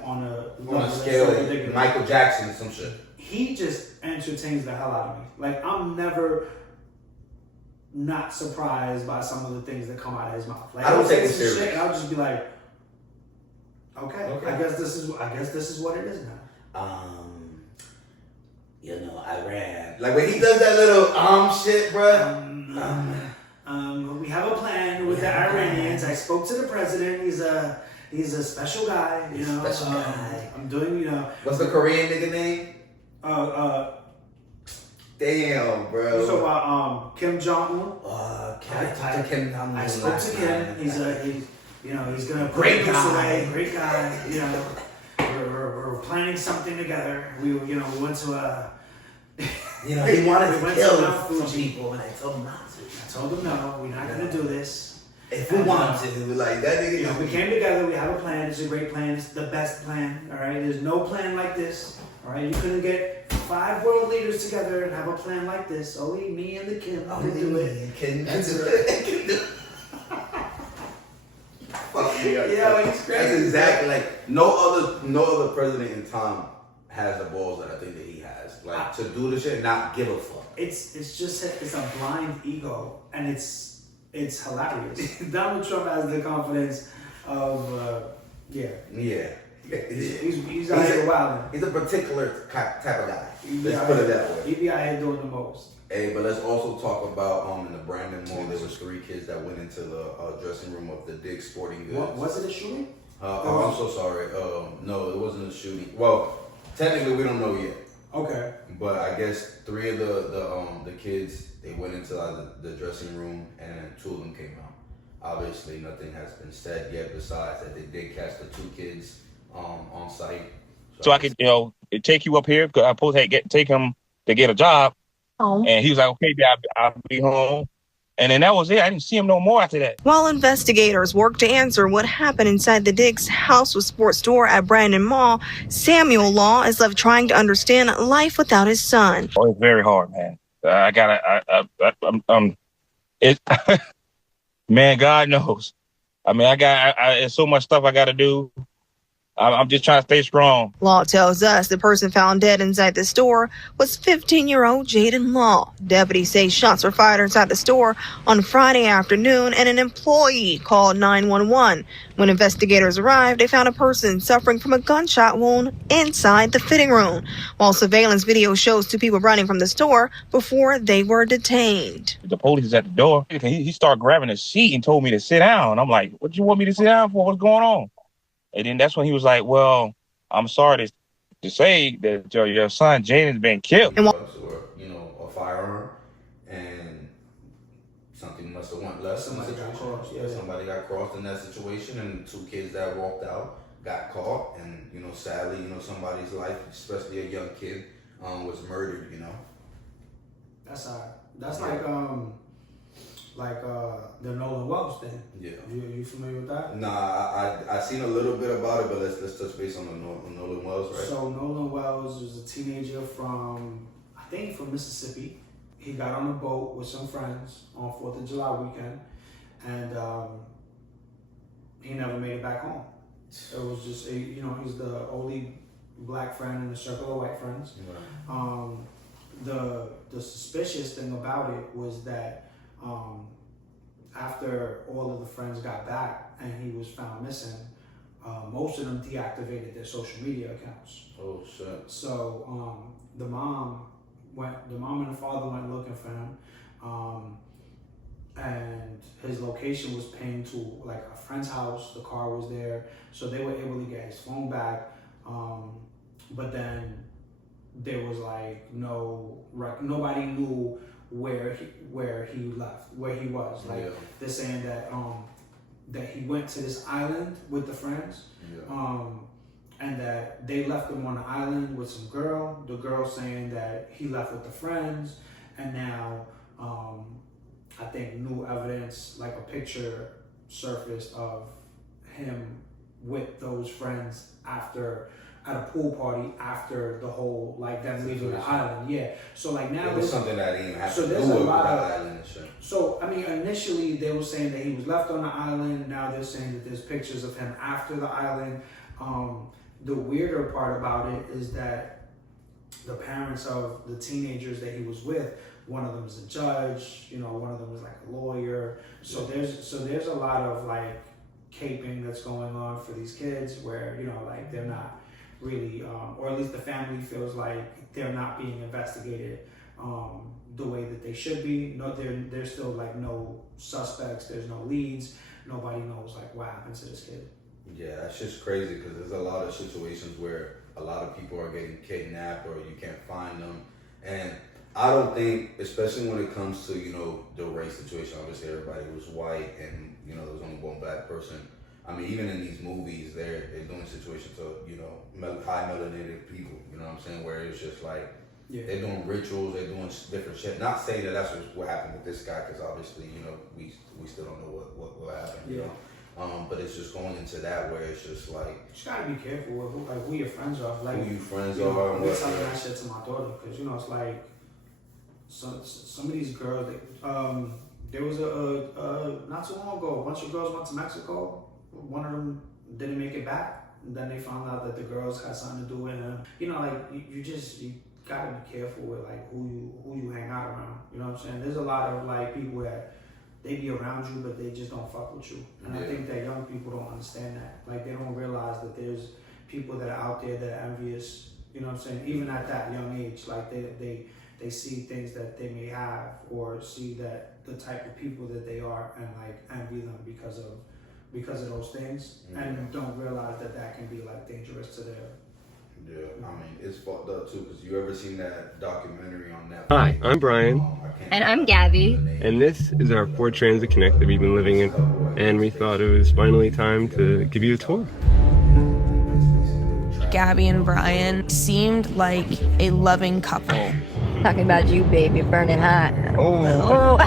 on a scale like ridiculous. Michael Jackson, some shit. He just entertains the hell out of me. Like I'm never not surprised by some of the things that come out of his mouth. Like I don't take it serious. Shit, and I'll just be like, okay. I guess this is what it is now. You know, Iran. Like when he does that little shit, bro. We have a plan with the Iranians. I spoke to the president. He's a special guy. You know. Special guy. I'm doing. You know. What's the Korean nigga name? Damn, bro. So about Kim Jong Un. I spoke to Kim. He's gonna great guy. Great guy. You know. We're planning something together. We went to a. He wanted to kill some people, and I told him not to. I told him no, we're not gonna do this. If we want to, like that nigga. We came together. We have a plan. It's a great plan. It's the best plan. All right. There's no plan like this. All right. You couldn't get 5 world leaders together and have a plan like this. Only me and the Kim can do it. That's it. Yeah, he's crazy. That's exactly like no other president in time has the balls that I think that he has. Like to do this shit and not give a fuck. It's a blind ego, and it's hilarious. Donald Trump has the confidence of Yeah. He's out here wilding. He's a particular type of guy. Let's put it that way. He be out here doing the most. Hey, but let's also talk about in the Brandon Mall, there was 3 kids that went into the dressing room of the Dick's Sporting Goods. What, was it a shooting? I'm so sorry. No, it wasn't a shooting. Well, technically we don't know yet. Okay. But I guess 3 of the kids, they went into the dressing room and 2 of them came out. Obviously, nothing has been said yet besides that they did catch the 2 kids on site. So I could, take you up here because I supposed to take him to get a job. Oh. And he was like, okay, I'll be home. And then that was it. I didn't see him no more after that. While investigators work to answer what happened inside the Dick's House with Sports store at Brandon Mall, Samuel Law is left trying to understand life without his son. Oh, it's very hard, man. Man, God knows. I mean, it's so much stuff I got to do. I'm just trying to stay strong. Law tells us the person found dead inside the store was 15-year-old Jaden Law. Deputies say shots were fired inside the store on Friday afternoon, and an employee called 911. When investigators arrived, they found a person suffering from a gunshot wound inside the fitting room, while surveillance video shows 2 people running from the store before they were detained. The police is at the door. He started grabbing a seat and told me to sit down. I'm like, what do you want me to sit down for? What's going on? And then that's when he was like, well, I'm sorry to say that your son, Jaden's been killed. Or, a firearm, and something must have went left in the situation. Somebody got crossed in that situation, and 2 kids that walked out got caught. And, sadly, somebody's life, especially a young kid, was murdered, That's hard. That's like the Nolan Wells thing. Yeah. You familiar with that? Nah, I seen a little bit about it, but let's touch base on the Nolan Wells, right? So Nolan Wells was a teenager from Mississippi. He got on a boat with some friends on 4th of July weekend, and he never made it back home. It was just, he's the only black friend in a circle of white friends. Right. The suspicious thing about it was that after all of the friends got back and he was found missing, most of them deactivated their social media accounts. Oh shit! So the mom and the father went looking for him, and his location was pinned to like a friend's house. The car was there, so they were able to get his phone back. But then there was like nobody knew where he left, where he was. Like they're saying that that he went to this island with the friends, and that they left him on the island with some girl. The girl saying that he left with the friends, and now I think new evidence, like a picture surfaced of him with those friends after at a pool party after the whole like them leaving the island. Yeah. So like now it was something that didn't even have to do there's with a the lot of island and shit. So I mean, initially they were saying that he was left on the island. Now they're saying that there's pictures of him after the island. The weirder part about it is that the parents of the teenagers that he was with, one of them is a judge, you know, one of them is like a lawyer. So there's a lot of like caping that's going on for these kids where, you know, like they're not really, or at least the family feels like they're not being investigated the way that they should be. No, there's still like no suspects, there's no leads, nobody knows like what happened to this kid. Yeah, that's just crazy because there's a lot of situations where a lot of people are getting kidnapped or you can't find them. And I don't think, especially when it comes to, you know, the race situation, obviously everybody was white and, you know, there's only one black person. I mean, even in these movies, they're doing situations of, you know, high melanated people, you know what I'm saying, where it's just like, they're doing rituals, they're doing different shit. Not saying that that's what happened with this guy, because obviously, you know, we still don't know what happened, you know. But it's just going into that where it's just like, you just gotta be careful with who your friends are. Like who you friends are. I'm telling that shit to my daughter because, you know, it's like some of these girls. There was a not too long ago, a bunch of girls went to Mexico. One of them didn't make it back, and then they found out that the girls had something to do with him. You know, like you gotta be careful with like who you hang out around. You know what I'm saying? There's a lot of like people that they be around you, but they just don't fuck with you. And I think that young people don't understand that. Like they don't realize that there's people that are out there that are envious. You know what I'm saying? Even at that young age, like they see things that they may have or see that the type of people that they are and like envy them because of those things, and don't realize that can be like dangerous to their. Yeah, I mean, it's fucked up too, because you ever seen that documentary on Netflix? Hi, I'm Brian. And I'm Gabby. And this is our Ford Transit Connect that we've been living in. And we thought it was finally time to give you a tour. Gabby and Brian seemed like a loving couple. Talking about you, baby, burning hot. Oh.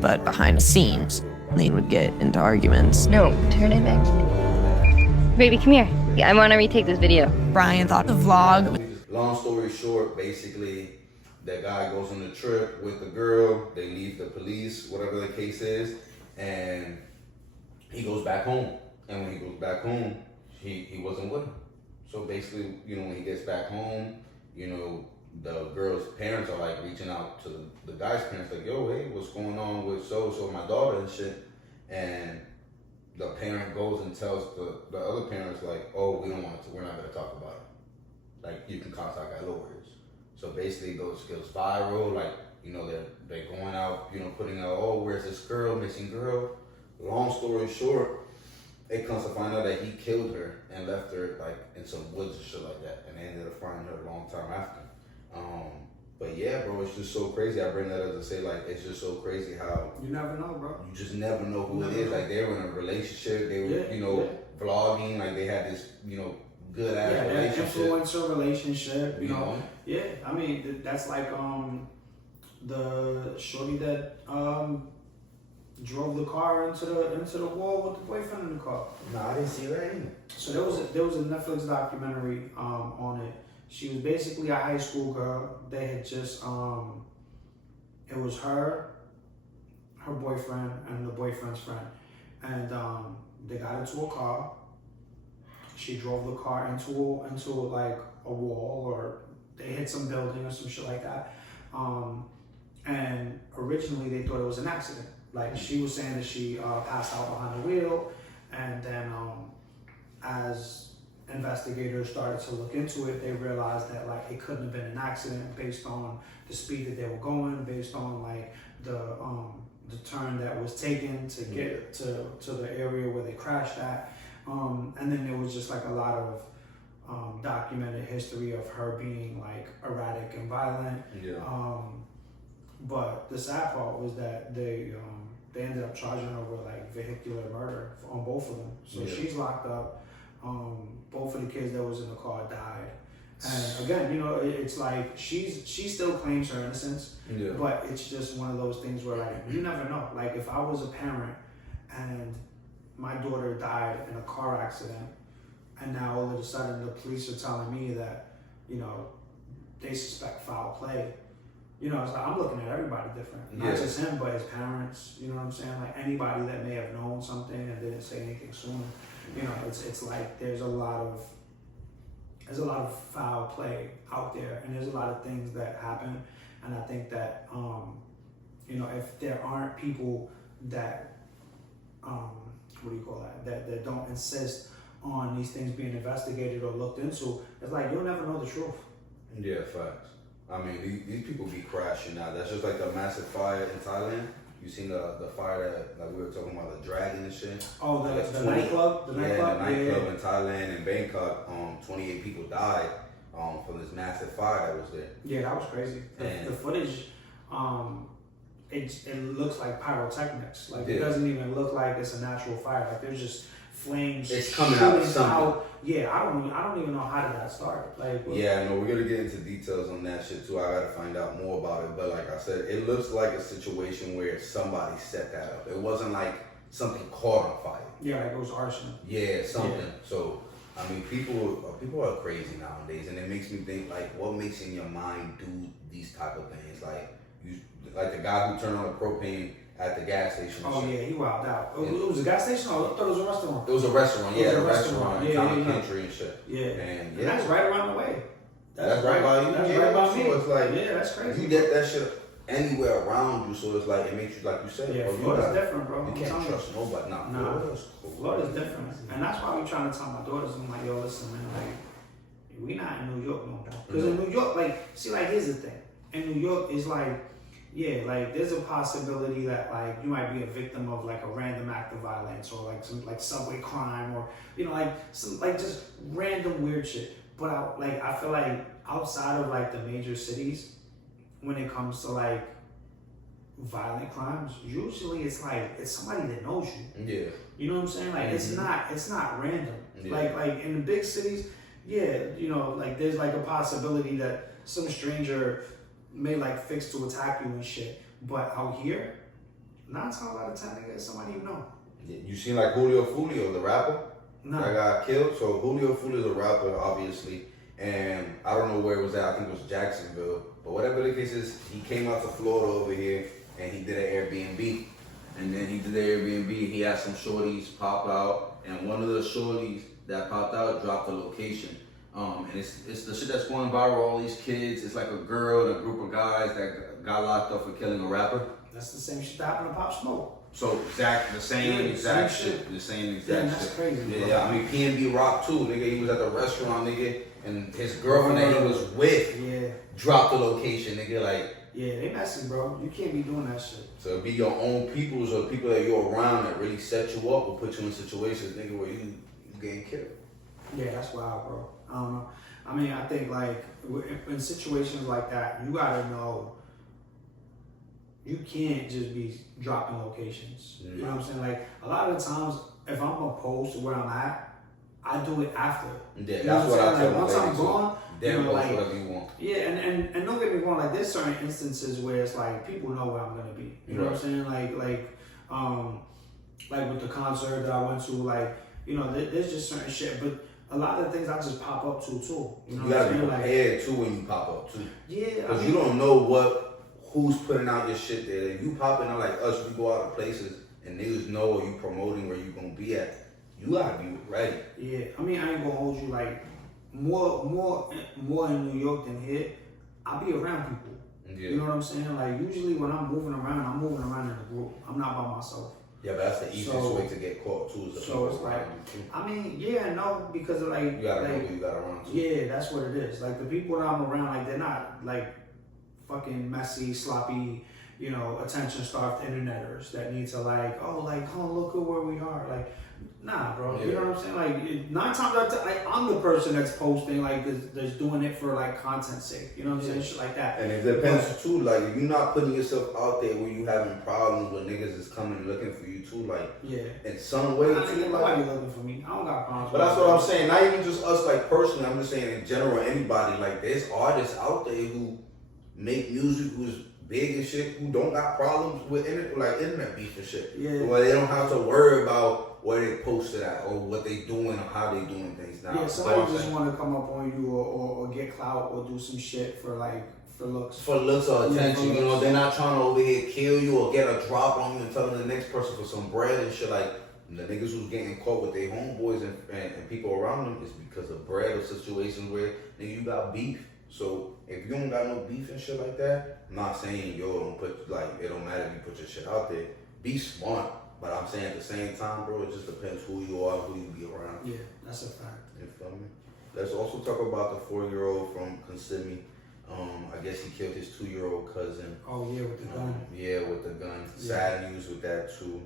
But behind the scenes, they would get into arguments. No, turn it back. Baby, come here. Yeah, I want to retake this video. Brian thought the vlog. Long story short, basically, that guy goes on a trip with the girl. They leave the police, whatever the case is, and he goes back home. And when he goes back home, he wasn't with him. So basically, you know, when he gets back home, you know, the girl's parents are like reaching out to the guy's parents, like, yo, hey, what's going on with so my daughter and shit. And the parent goes and tells the other parents, like, oh, we're not gonna talk about it. Like, you can contact our lawyers. So basically it goes viral, like, you know, they're going out, you know, putting out, oh, where's this girl, missing girl? Long story short, it comes to find out that he killed her and left her like in some woods and shit like that, and they ended up finding her a long time after. But yeah, bro, it's just so crazy. I bring that up to say, like, it's just so crazy how you never know, bro. You just never know who it is. Like, they were in a relationship, they were, you know, vlogging, like they had this, you know, good ass relationship. Influencer relationship, you know. Yeah, I mean that's like the shorty that drove the car into the wall with the boyfriend in the car. No, I didn't see that either. So there was a Netflix documentary on it. She was basically a high school girl. They had just it was her boyfriend and the boyfriend's friend, and they got into a car. She drove the car into like a wall, or they hit some building or some shit like that. And originally they thought it was an accident. Like, she was saying that she passed out behind the wheel, and then as investigators started to look into it, they realized that like it couldn't have been an accident based on the speed that they were going, based on like the turn that was taken to get to the area where they crashed at. And then there was just like a lot of documented history of her being like erratic and violent. But the sad part was that they ended up charging her with like vehicular murder on both of them. So she's locked up. Both of the kids that was in the car died. And again, you know, it's like she still claims her innocence, but it's just one of those things where like you never know. Like if I was a parent and my daughter died in a car accident, and now all of a sudden the police are telling me that, you know, they suspect foul play. You know, it's like I'm looking at everybody different. Not just him, but his parents. You know what I'm saying? Like anybody that may have known something and didn't say anything sooner. You know, it's like there's a lot of foul play out there, and there's a lot of things that happen. And I think that you know, if there aren't people that what do you call that don't insist on these things being investigated or looked into, it's like you'll never know the truth. Yeah, facts. I mean, these people be crashing now. That's just like the massive fire in Thailand. You seen the fire that, like we were talking about, the dragon and shit? Oh, the nightclub? The nightclub in Thailand and Bangkok. 28 people died from this massive fire that was there. Yeah, that was crazy. The footage, it looks like pyrotechnics. Like it doesn't even look like it's a natural fire. Like there's just flames. It's coming out of something. Yeah, I don't even know how did that start. Like yeah, no, we're gonna get into details on that shit too. I gotta find out more about it. But like I said, it looks like a situation where somebody set that up. It wasn't like something caught on fire. Yeah, like it was arson. Yeah, something. Yeah. So I mean, people are crazy nowadays, and it makes me think like, what makes in your mind do these type of things? Like the guy who turned on the propane at the gas station. Oh yeah, he wilded out. It was a gas station? I thought it was a restaurant. It was a restaurant, yeah, a restaurant in Conor country and shit. Yeah. And that's right around the way. That's right by you. That's right by me. So it's like, yeah, that's crazy. You get that shit anywhere around you, so it's like, it makes you, like you said, yeah, Florida's different, bro. You can't trust nobody. Nah, Florida's different. And that's why we trying to tell my daughters, I'm like, yo, listen, man, like, we not in New York no more. Because in New York, like, see, like, here's the thing. In New York, it's like, yeah, like there's a possibility that like you might be a victim of like a random act of violence or like some like subway crime or you know like some like just random weird shit. But I feel like outside of like the major cities, when it comes to like violent crimes, usually it's like it's somebody that knows you. Yeah. You know what I'm saying? Like it's not random. Yeah. Like in the big cities, yeah, you know, like there's like a possibility that some stranger may like fix to attack you and shit, but out here, 9 times out of 10, nigga, it's somebody you know. You seen like Julio Fulio, the rapper? No. That got killed. So Julio Fulio is a rapper, obviously, and I don't know where it was at. I think it was Jacksonville, but whatever the case is, he came out to Florida over here and he did an Airbnb, and then he did the Airbnb. He had some shorties pop out, and one of the shorties that popped out dropped the location. And it's the shit that's going viral, all these kids. It's like a girl and a group of guys that got locked up for killing a rapper. That's the same shit that happened to Pop Smoke. So the same exact shit. That's crazy. Yeah, bro. I mean PNB Rock too, nigga. He was at the restaurant, nigga, and his girlfriend that he was with dropped the location, nigga. Like they messy, bro. You can't be doing that shit. So it'd be your own peoples or people that you're around that really set you up or put you in situations, nigga, where you getting killed. Yeah, that's wild, bro. I don't know. I mean, I think like in situations like that, you gotta know you can't just be dropping locations. You know what I'm saying? Like a lot of the times, if I'm opposed to where I'm at, I do it after. Yeah, you know that's what I tell like, once I'm gone, then you know, like, whatever you want. Yeah, and don't get me wrong. Like there's certain instances where it's like people know where I'm gonna be. You know what I'm saying? Like with the concert that I went to, like you know, there's just certain shit, but. A lot of the things I just pop up to too. You know gotta be prepared too when you pop up too. Yeah, because you don't know who's putting out your shit there. If you popping out like us, we go out of places and niggas know or you promoting where you gonna be at. You gotta be ready. Yeah, I mean I ain't gonna hold you like more in New York than here. I be around people. Yeah. You know what I'm saying? Like usually when I'm moving around in a group. I'm not by myself. Yeah, but that's the easiest way to get caught too. Is so it's like, I mean, yeah, no, because of like you gotta know who you got around too. Yeah, that's what it is. Like the people that I'm around, like they're not like fucking messy, sloppy, you know, attention-starved interneters that need to like, oh, like, oh, look at where we are. Like Nah, bro. Yeah. You know what I'm saying? Like 9 times out of 10, like I'm the person that's posting like that's doing it for like content's sake. You know what I'm saying? Shit like that. And it depends too. Like if you're not putting yourself out there where you having problems where niggas is coming looking for you too. Like in some way too. Nobody looking for me. I don't got problems. But that's what I'm saying. Not even just us, like personally. I'm just saying in general. Anybody like there's artists out there who make music who's big and shit who don't got problems with internet beef and shit. Yeah. Where they don't have to worry about where they posted at or what they doing or how they doing things now. Yeah, somebody just want to come up on you or get clout or do some shit for looks. For looks or attention, for you know, looks. they're not trying to over here kill you or get a drop on you and telling the next person for some bread and shit. Like the niggas who's getting caught with their homeboys and people around them is because of bread or situations where nigga you got beef. So if you don't got no beef and shit like that, I'm not saying don't put it don't matter if you put your shit out there. Be smart. But I'm saying at the same time, bro, it just depends who you are, who you be around. Yeah, that's a fact. You feel me? Let's also talk about the 4-year-old from Kissimmee. I guess he killed his 2-year-old cousin. Oh yeah, with the gun. Yeah, with the gun. Yeah. Sad news with that too.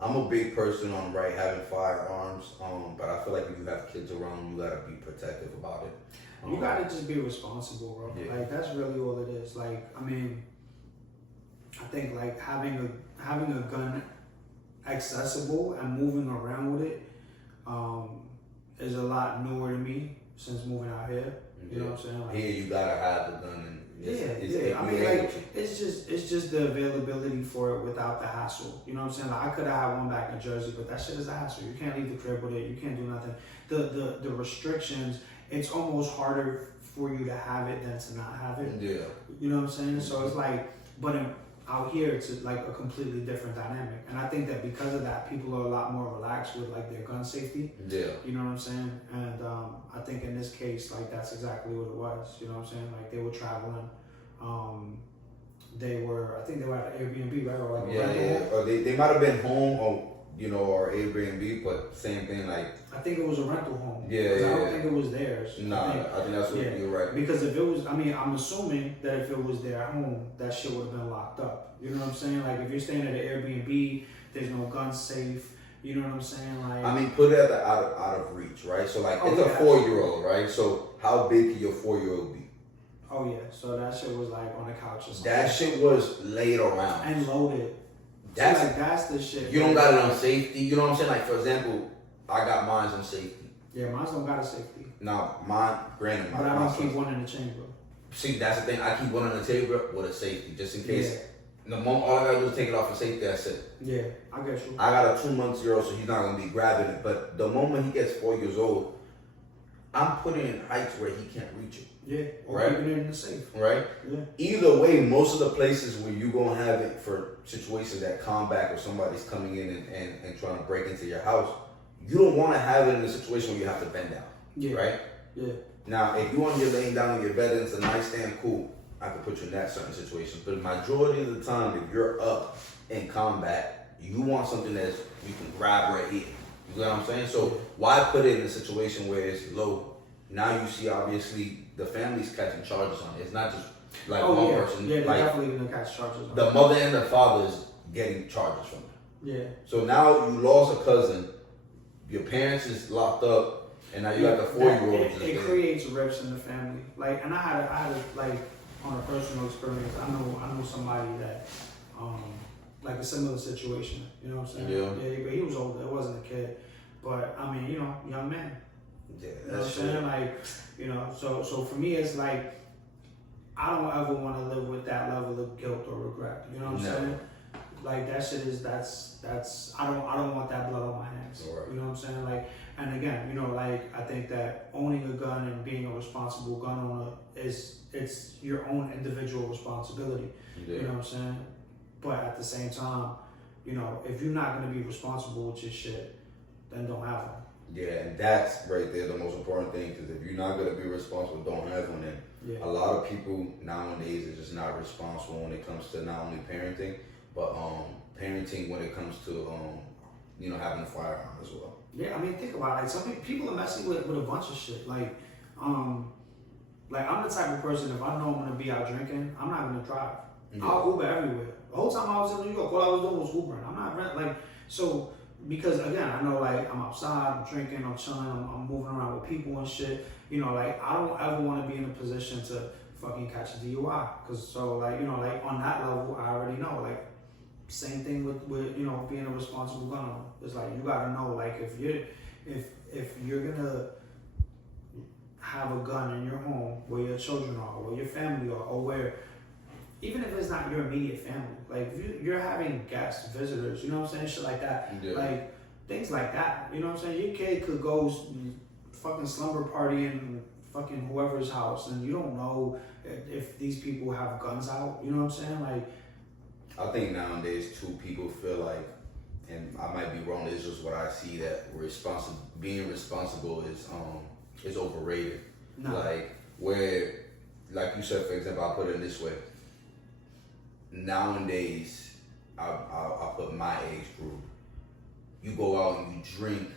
I'm a big person on having firearms. But I feel like if you have kids around, you gotta be protective about it. You gotta just be responsible, bro. Yeah. Like that's really all it is. Like I mean, I think like having a gun accessible and moving around with it is a lot newer to me since moving out here. You know what I'm saying? Like, Here you gotta have the gun. I mean, like it's just the availability for it without the hassle. You know what I'm saying? Like I could have had one back in Jersey, but that shit is a hassle. You can't leave the crib with it. You can't do nothing. The restrictions. It's almost harder for you to have it than to not have it. Yeah. You know what I'm saying? So it's like, but out here it's like a completely different dynamic, and I think that because of that, people are a lot more relaxed with like their gun safety. Yeah. You know what I'm saying? And I think in this case, like that's exactly what it was. You know what I'm saying? Like they were traveling. I think they were at an Airbnb, right? Or like Yeah. Or they might have been home or Airbnb, but same thing. Like I think it was a rental home. Yeah. I don't think it was theirs. Nah, I think that's what you're right. Because if it was, I mean, I'm assuming that if it was their home, that shit would have been locked up. You know what I'm saying? Like if you're staying at an Airbnb, there's no gun safe. You know what I'm saying? Like I mean, put it at out of reach, right? So like it's a 4-year-old, right? So how big can your 4-year-old be? Oh yeah, so that shit was like on the couch or something. That shit was laid around and loaded. That's the shit. You don't got it on safety. You know what I'm saying? Like for example, I got mine on safety. Yeah, mine don't got a safety. Now mine, granted, but I don't keep one in the chamber. See, that's the thing. I keep one on the table with a safety, just in case. The moment all I gotta do is take it off the safety. That's it. Yeah, I get you. I got a 2-month-old, so he's not gonna be grabbing it. But the moment he gets 4 years old, I'm putting in heights where he can't reach it. Yeah, or right? keeping it in the safe. Right? Yeah. Either way, most of the places where you gonna have it for situations that come back or somebody's coming in and trying to break into your house, you don't want to have it in a situation where you have to bend down. Yeah. Right? Yeah. Now, if you want to be laying down in your bed and it's a nightstand, cool. I can put you in that certain situation. But the majority of the time, if you're up in combat, you want something that you can grab right here. You know what I'm saying? So why put it in a situation where it's low? Now you see, obviously, the family's catching charges on it. It's not just like one person. Yeah, they're like, definitely gonna catch charges on the mother and the father is getting charges from it. Yeah. So now you lost a cousin, your parents is locked up, and now you got the 4-year-old. It creates rifts in the family. Like, and I had a, like on a personal experience. I know somebody that, like a similar situation. You know what I'm saying? Yeah. But he was older. It wasn't a kid. But I mean, young man. Yeah, you know what I'm saying? Like, so for me, it's like I don't ever want to live with that level of guilt or regret. You know what I'm saying? Like that shit is that's I don't want that blood on my hands. Right. You know what I'm saying? Like, and again, like I think that owning a gun and being a responsible gun owner it's your own individual responsibility. Yeah. You know what I'm saying? But at the same time, if you're not gonna be responsible with your shit, then don't have one. Yeah, and that's right there the most important thing, because if you're not gonna be responsible, don't have one. And a lot of people nowadays are just not responsible when it comes to not only parenting, but parenting when it comes to having a firearm as well. Yeah, I mean, think about it. Like some people are messing with a bunch of shit. Like I'm the type of person, if I know I'm gonna be out drinking, I'm not gonna drive. Yeah. I'll Uber everywhere. The whole time I was in New York, all I was doing was Ubering. I'm not so because again, I know like I'm outside, I'm drinking, I'm chilling, I'm moving around with people and shit. You know, like I don't ever want to be in a position to fucking catch a DUI. Cause so like, you know, like on that level, I already know. Like same thing with you know, being a responsible gun owner. It's like you gotta know, like if you're gonna have a gun in your home where your children are, or where your family are, or where even if it's not your immediate family, like if you're having guests, visitors, you know what I'm saying, shit like that, like things like that, you know what I'm saying. Your kid could go fucking slumber party in fucking whoever's house, and you don't know if these people have guns out. You know what I'm saying? Like, I think nowadays too, people feel like, and I might be wrong, it's just what I see, that being responsible is overrated. No. Like where, like you said, for example, I'll put it this way. Nowadays, I put my age group. You go out and you drink,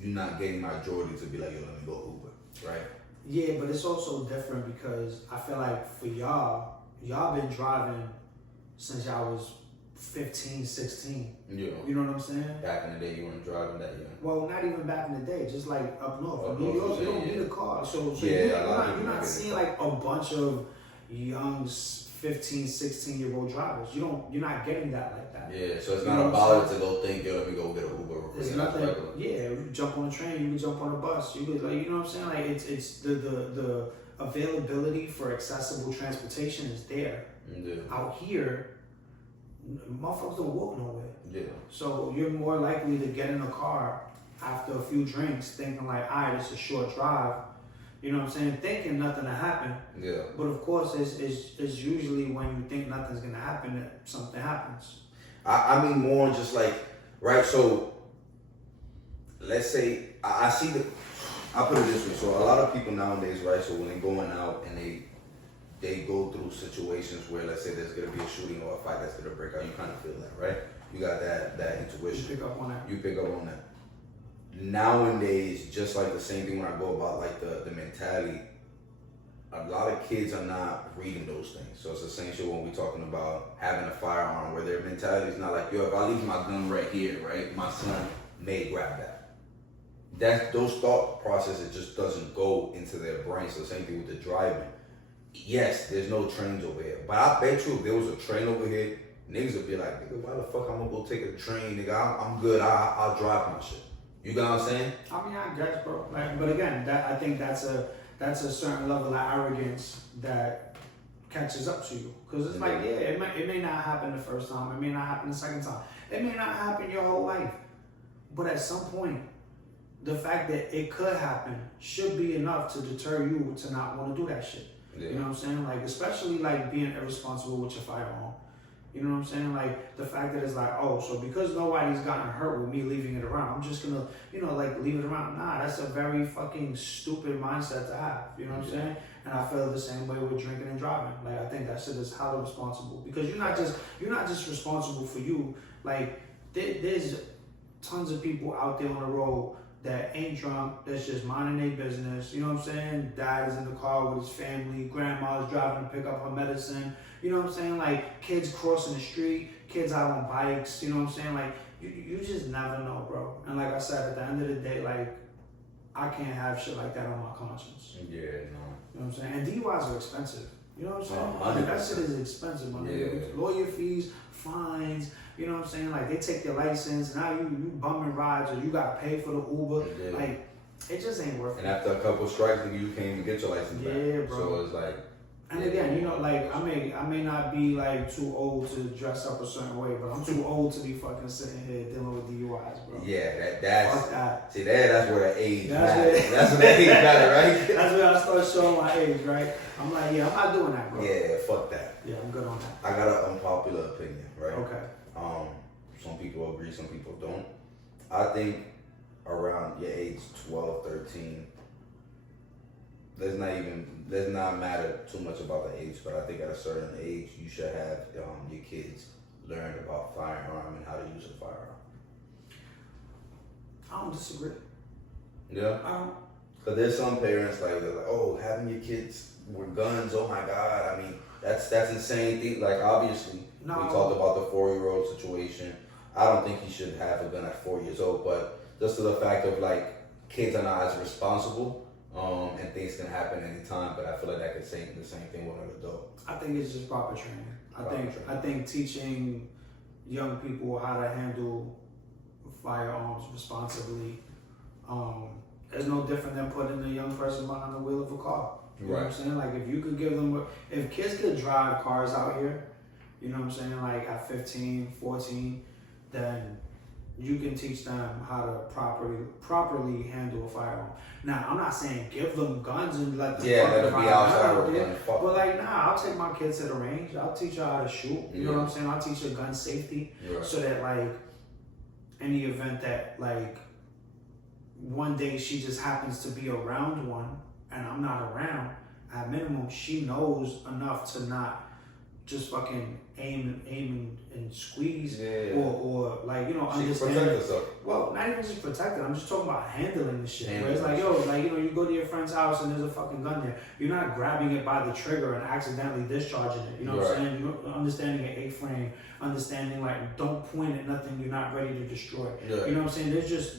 you're not getting my majority to be like, yo, let me go Uber, right? Yeah, but it's also different because I feel like for y'all been driving since y'all was 15, 16. Yeah. You know what I'm saying? Back in the day, you weren't driving that young. Well, not even back in the day, just like up north. Up New north, York, you don't yeah. need a car. So Yeah, you're not seeing like a bunch of young 15, 16-year-old drivers. You're not getting that like that. Yeah, so it's You not know about what it to go think, yo, let me go get an Uber. It's nothing. Yeah, you jump on a train, you can jump on a bus. You could, like, you know what I'm saying? Like it's the availability for accessible transportation is there. Yeah. Out here, motherfuckers don't walk nowhere. Yeah. So you're more likely to get in a car after a few drinks, thinking like, all right, it's a short drive. You know what I'm saying? Thinking nothing will happen. Yeah. But of course, it's usually when you think nothing's gonna happen that something happens. I mean more just like, right, so let's say, I see I'll put it this way, so a lot of people nowadays, right, so when they're going out and they go through situations where, let's say there's gonna be a shooting or a fight that's gonna break out, you kind of feel that, right? You got that intuition. You pick up on that. You pick up on that. Nowadays, just like the same thing when I go about like the mentality, a lot of kids are not reading those things. So it's the same shit when we're talking about having a firearm, where their mentality is not like, yo, if I leave my gun right here, right, my son may grab that. Those thought processes just doesn't go into their brain. So the same thing with the driving. Yes, there's no trains over here, but I bet you if there was a train over here, niggas would be like, nigga, why the fuck I'm gonna go take a train, nigga? I'm good. I'll drive my shit. You got what I'm saying? I mean, I guess, bro. Like, but again, I think that's a certain level of arrogance that catches up to you. Because it's like, yeah, it may not happen the first time. It may not happen the second time. It may not happen your whole life. But at some point, the fact that it could happen should be enough to deter you to not want to do that shit. Yeah. You know what I'm saying? Like, especially like being irresponsible with your firearm. You know what I'm saying? Like the fact that it's like, oh, so because nobody's gotten hurt with me leaving it around, I'm just gonna, you know, like leave it around. Nah, that's a very fucking stupid mindset to have. You know what I'm saying? And I feel the same way with drinking and driving. Like I think that shit is hella responsible because you're not just responsible for you. Like there's tons of people out there on the road that ain't drunk, that's just minding their business. You know what I'm saying? Dad is in the car with his family, grandma's driving to pick up her medicine. You know what I'm saying? Like kids crossing the street, kids out on bikes, you know what I'm saying? Like you just never know, bro. And like I said, at the end of the day, like I can't have shit like that on my conscience. Yeah, no. You know what I'm saying? And DUIs are expensive. You know what I'm saying? Like, that shit is expensive, my nigga. Lawyer fees, fines, you know what I'm saying? Like they take your license, now you bumming rides or you gotta pay for the Uber. Yeah. Like it just ain't worth it. And after a couple strikes, you can't even get your license back. Yeah, bro. So it's like, and again, you know, like I may not be like too old to dress up a certain way, but I'm too old to be fucking sitting here dealing with DUIs, bro. Yeah, that's fuck that. See, that's where the age matters. That's where the age matters, right? That's where I start showing my age, right? I'm like, yeah, I'm not doing that, bro. Yeah, fuck that. Yeah, I'm good on that. I got an unpopular opinion, right? Okay. Some people agree, some people don't. I think around your age 12, 13, let's not matter too much about the age, but I think at a certain age you should have your kids learn about firearm and how to use a firearm. I don't disagree. Yeah? Because there's some parents they're like, oh, having your kids with guns, oh my God. I mean, that's insane thing. Like, obviously, we talked about the 4-year-old situation. I don't think he should have a gun at 4 years old, but just to the fact of like kids are not as responsible, and things can happen anytime. But I feel like that could say the same thing with an adult. I think it's just proper training. I think teaching young people how to handle firearms responsibly is no different than putting a young person behind the wheel of a car. You know what I'm saying? Like if you could give them, if kids could drive cars out here, you know what I'm saying? Like at 15, 14, then you can teach them how to properly handle a firearm. Now, I'm not saying give them guns and let them let them be outside with them. But like, nah, I'll take my kids to the range. I'll teach her how to shoot. You know what I'm saying? I'll teach her gun safety so that like any event that like one day she just happens to be around one and I'm not around, at minimum she knows enough to not just fucking aim and squeeze or like, you know, understand. Protect herself. Well, not even just protect it. I'm just talking about handling the shit. Where it's like, yo, like, you know, you go to your friend's house and there's a fucking gun there. You're not grabbing it by the trigger and accidentally discharging it. You know what I'm saying? You're understanding an A-frame, understanding like don't point at nothing you're not ready to destroy. You know what I'm saying?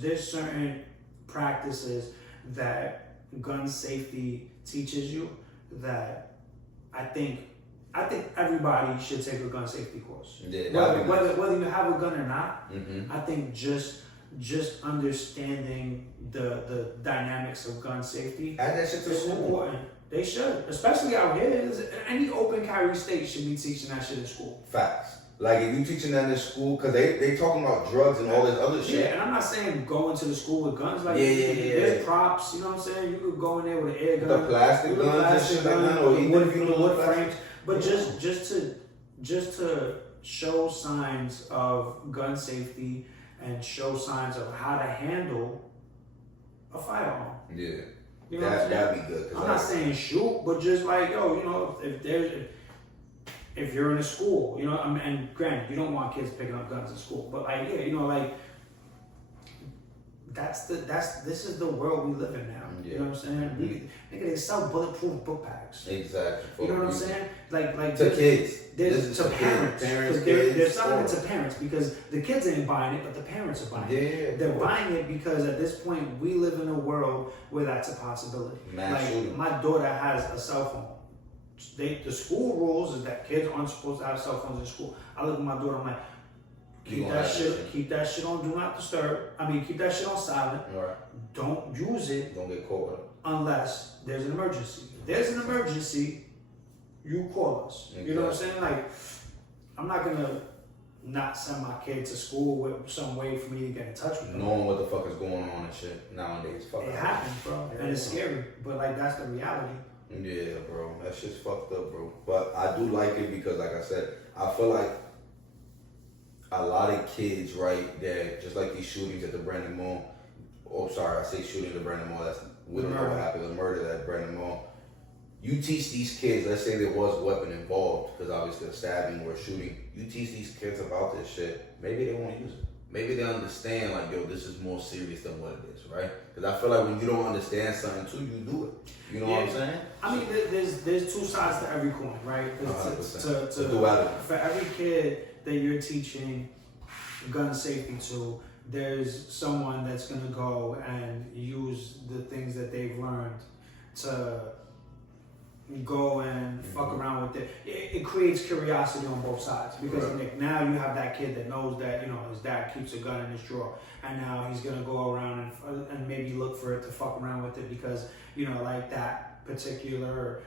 There's certain practices that gun safety teaches you that I think everybody should take a gun safety course. Whether you have a gun or not, I think just understanding the dynamics of gun safety is important. They should, especially out here. Any open carry state should be teaching that shit in school. Facts. Like if you teaching that in school, because they talking about drugs and all this other shit. Yeah, and I'm not saying go into the school with guns. Like there's props. You know what I'm saying? You could go in there with an air gun, the plastic guns and shit like that, or even if you don't look frames. But just to show signs of gun safety and show signs of how to handle a firearm. Yeah. You know that'd be good. I'm not saying shoot, but just like, yo, you know, if you're in a school, you know, and granted, you don't want kids picking up guns in school, but like, yeah, you know, like this is the world we live in now. You know what I'm saying? They sell bulletproof book bags. Exactly. You know what I'm saying? Like to kids. To parents. They're selling it to parents because the kids ain't buying it, but the parents are buying it. They're buying it because at this point we live in a world where that's a possibility. My daughter has a cell phone. The school rules is that kids aren't supposed to have cell phones in school. I look at my daughter, I'm like, keep that shit on do not disturb. I mean, keep that shit on silent. Don't use it. Don't get caught unless there's an emergency. If there's an emergency, you call us. You know what I'm saying? Like, I'm not gonna not send my kid to school with some way for me to get in touch with them. Knowing what the fuck is going on and shit nowadays. It happens, bro. And it's scary. But like that's the reality. Yeah, bro. That shit's fucked up, bro. But I do like it because, like I said, I feel like a lot of kids, right, that just like these shootings at the Brandon Mall. Oh, sorry, I say shooting at the Brandon Mall. We don't know what happened. The murder at Brandon Mall. You teach these kids, let's say there was a weapon involved, because obviously a stabbing or a shooting. You teach these kids about this shit. Maybe they won't use it. Maybe they understand, like, yo, this is more serious than what it is, right? Because I feel like when you don't understand something too, you do it. You know what I'm saying? I mean, there's two sides to every coin, right? For every kid that you're teaching gun safety to, there's someone that's gonna go and use the things that they've learned to go and fuck around with it. It creates curiosity on both sides because now you have that kid that knows that, you know, his dad keeps a gun in his drawer, and now he's gonna go around and maybe look for it to fuck around with it because, you know, like that particular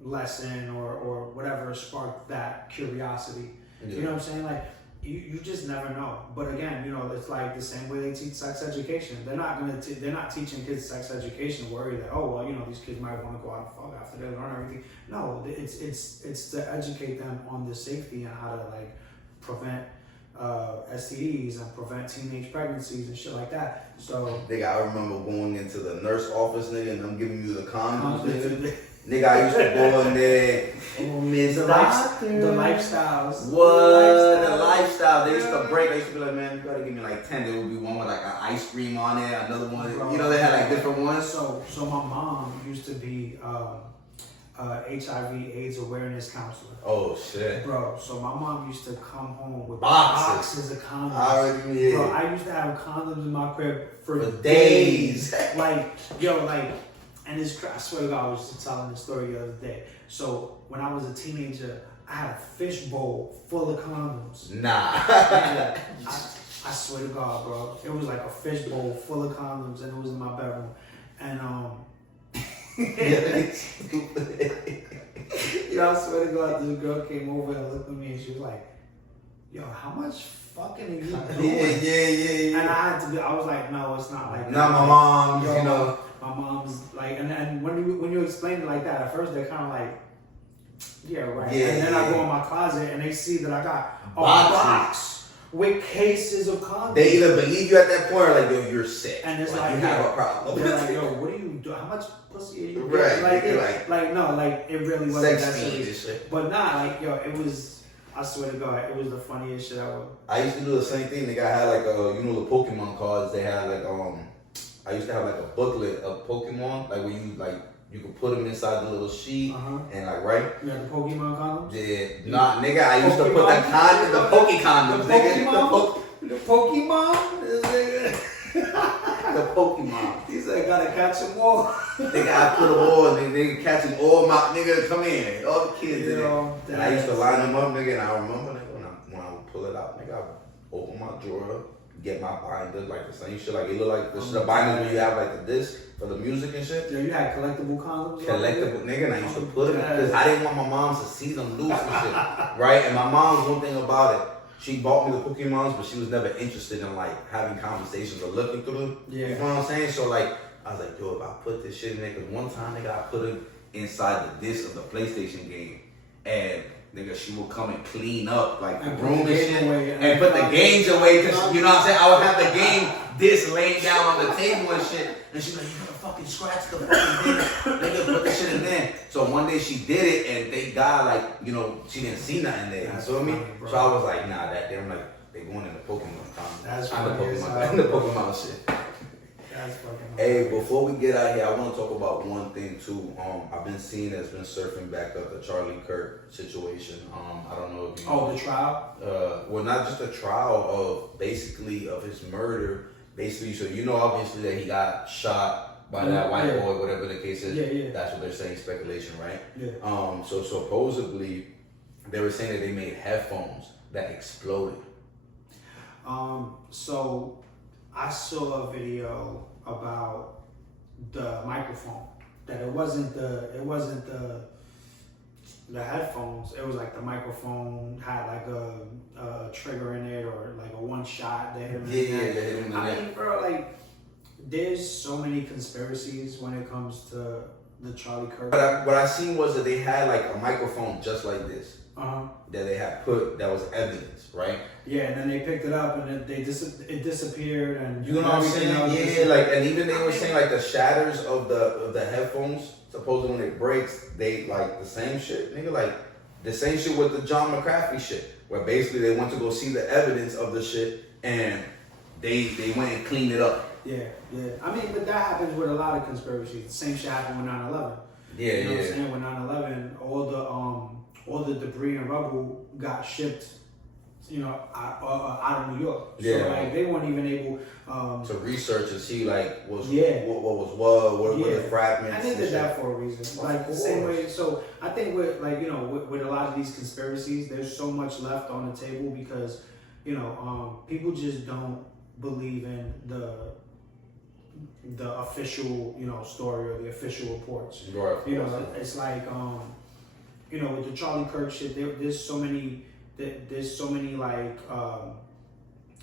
lesson or whatever sparked that curiosity. You know what I'm saying? Like, you just never know. But again, you know, it's like the same way they teach sex education. They're not teaching kids sex education worried that, oh, well, you know, these kids might want to go out and fuck after they learn everything. No, it's to educate them on the safety and how to like prevent STDs and prevent teenage pregnancies and shit like that. So nigga, I remember going into the nurse office, nigga, and I'm giving you the condoms, nigga. Nigga, I used to go in there. Oh, Miss Doctor. The lifestyles. What? The lifestyle. They used to break. I used to be like, man, you gotta give me like 10. There would be one with like an ice cream on it, another one. Bro, you know, they had like different ones. So my mom used to be HIV/AIDS awareness counselor. Oh shit. Bro, so my mom used to come home with Boxes of condoms. I already did. Bro, I used to have condoms in my crib for days. Like, yo, like, and it's, I swear to God, I was just telling this story the other day. So when I was a teenager, I had a fish bowl full of condoms. Nah. I swear to God, bro. It was like a fish bowl full of condoms, and it was in my bedroom. And yo, I swear to God, this girl came over and looked at me, and she was like, "Yo, how much fucking are you doing?" Yeah. And I had to be. I was like, "No, it's not like that." Not my mom, Yo, you know. My mom's like, and when you explain it like that, at first they're kind of like, "Yeah, right." Yeah, and then I go in my closet and they see that I got a Boxes. box with cases of condoms. They either believe you at that point or like, yo, you're sick. And it's like like, you have a problem. They're like, yo, what are you doing? How much pussy are you doing? Right. Like, no, like, it really wasn't Sex that fiend serious. and shit. But nah, like, yo, it was, I swear to God, it was the funniest shit ever. I used to do the same thing. The guy had like you know the Pokemon cards. They had like I used to have like a booklet of Pokemon, like where you could put them inside the little sheet and like right. You had the Pokemon condoms? Yeah, nah, nigga. I used to put the condom, the Poke condoms, nigga. The Pokemon? The Pokemon. He said, gotta catch them all. Nigga, I put them all, nigga, catching all my nigga. Come in, all the kids in it. And I used to line them up, nigga. And I remember, nigga, when I would pull it out, nigga, I would open my drawer up. Get my binder, like the same shit, like it look like the binders where you have like the disc for the music and shit. Yo, you had collectible condoms? Collectible, nigga, and I used to put them because I didn't want my mom to see them loose and shit, right? And my mom's one thing about it, she bought me the Pokemons, but she was never interested in like having conversations or looking through them. Yeah. You know what I'm saying? So like, I was like, yo, if I put this shit in there, because one time, nigga, I put it inside the disc of the PlayStation game, and nigga, she would come and clean up like the room and shit, and put the games away, cause you know what I'm saying. I would have the game disc laying down on the table and shit, and she's like, "You gotta fucking scratch the fucking disc, nigga, put the shit in there." So one day she did it, and thank God, like you know, she didn't see nothing there. You feel me? So I was like, nah, that they're like they going in the Pokemon comic. That's the funny. Pokemon shit. That's fucking Hey, before we get out here, I want to talk about one thing too. I've been seeing that's been surfing back up the Charlie Kirk situation. I don't know if you know. Oh, the trial? Well, not just a trial of basically of his murder. Basically, so you know, obviously that he got shot by that white boy, whatever the case is. Yeah. That's what they're saying, speculation, right? Yeah. So supposedly they were saying that they made headphones that exploded. So I saw a video about the microphone. That it wasn't the headphones. It was like the microphone had like a trigger in it or like a one shot that hit him in the neck. I mean, bro, like there's so many conspiracies when it comes to the Charlie Kirk. What I seen was that they had like a microphone just like this. That they had put that was evidence, right? Yeah, and then they picked it up and it disappeared and you know what I'm saying? Yeah, like and even they were saying like the shatters of the headphones, supposedly when it breaks, they like the same shit, nigga, like the same shit with the John McCaffrey shit, where basically they went to go see the evidence of the shit and they went and cleaned it up. Yeah. I mean, but that happens with a lot of conspiracies. The same shit happened with 9/11. Yeah, you know what I'm saying? With 9/11, all the debris and rubble got shipped, you know, out of New York. So like they weren't even able to research and see like what were the fragments. And they did that for a reason. Like the same way. So I think with like, you know, with a lot of these conspiracies, there's so much left on the table because, you know, people just don't believe in the official, you know, story or the official reports. Right. You know, it's like you know, with the Charlie Kirk shit, there's so many like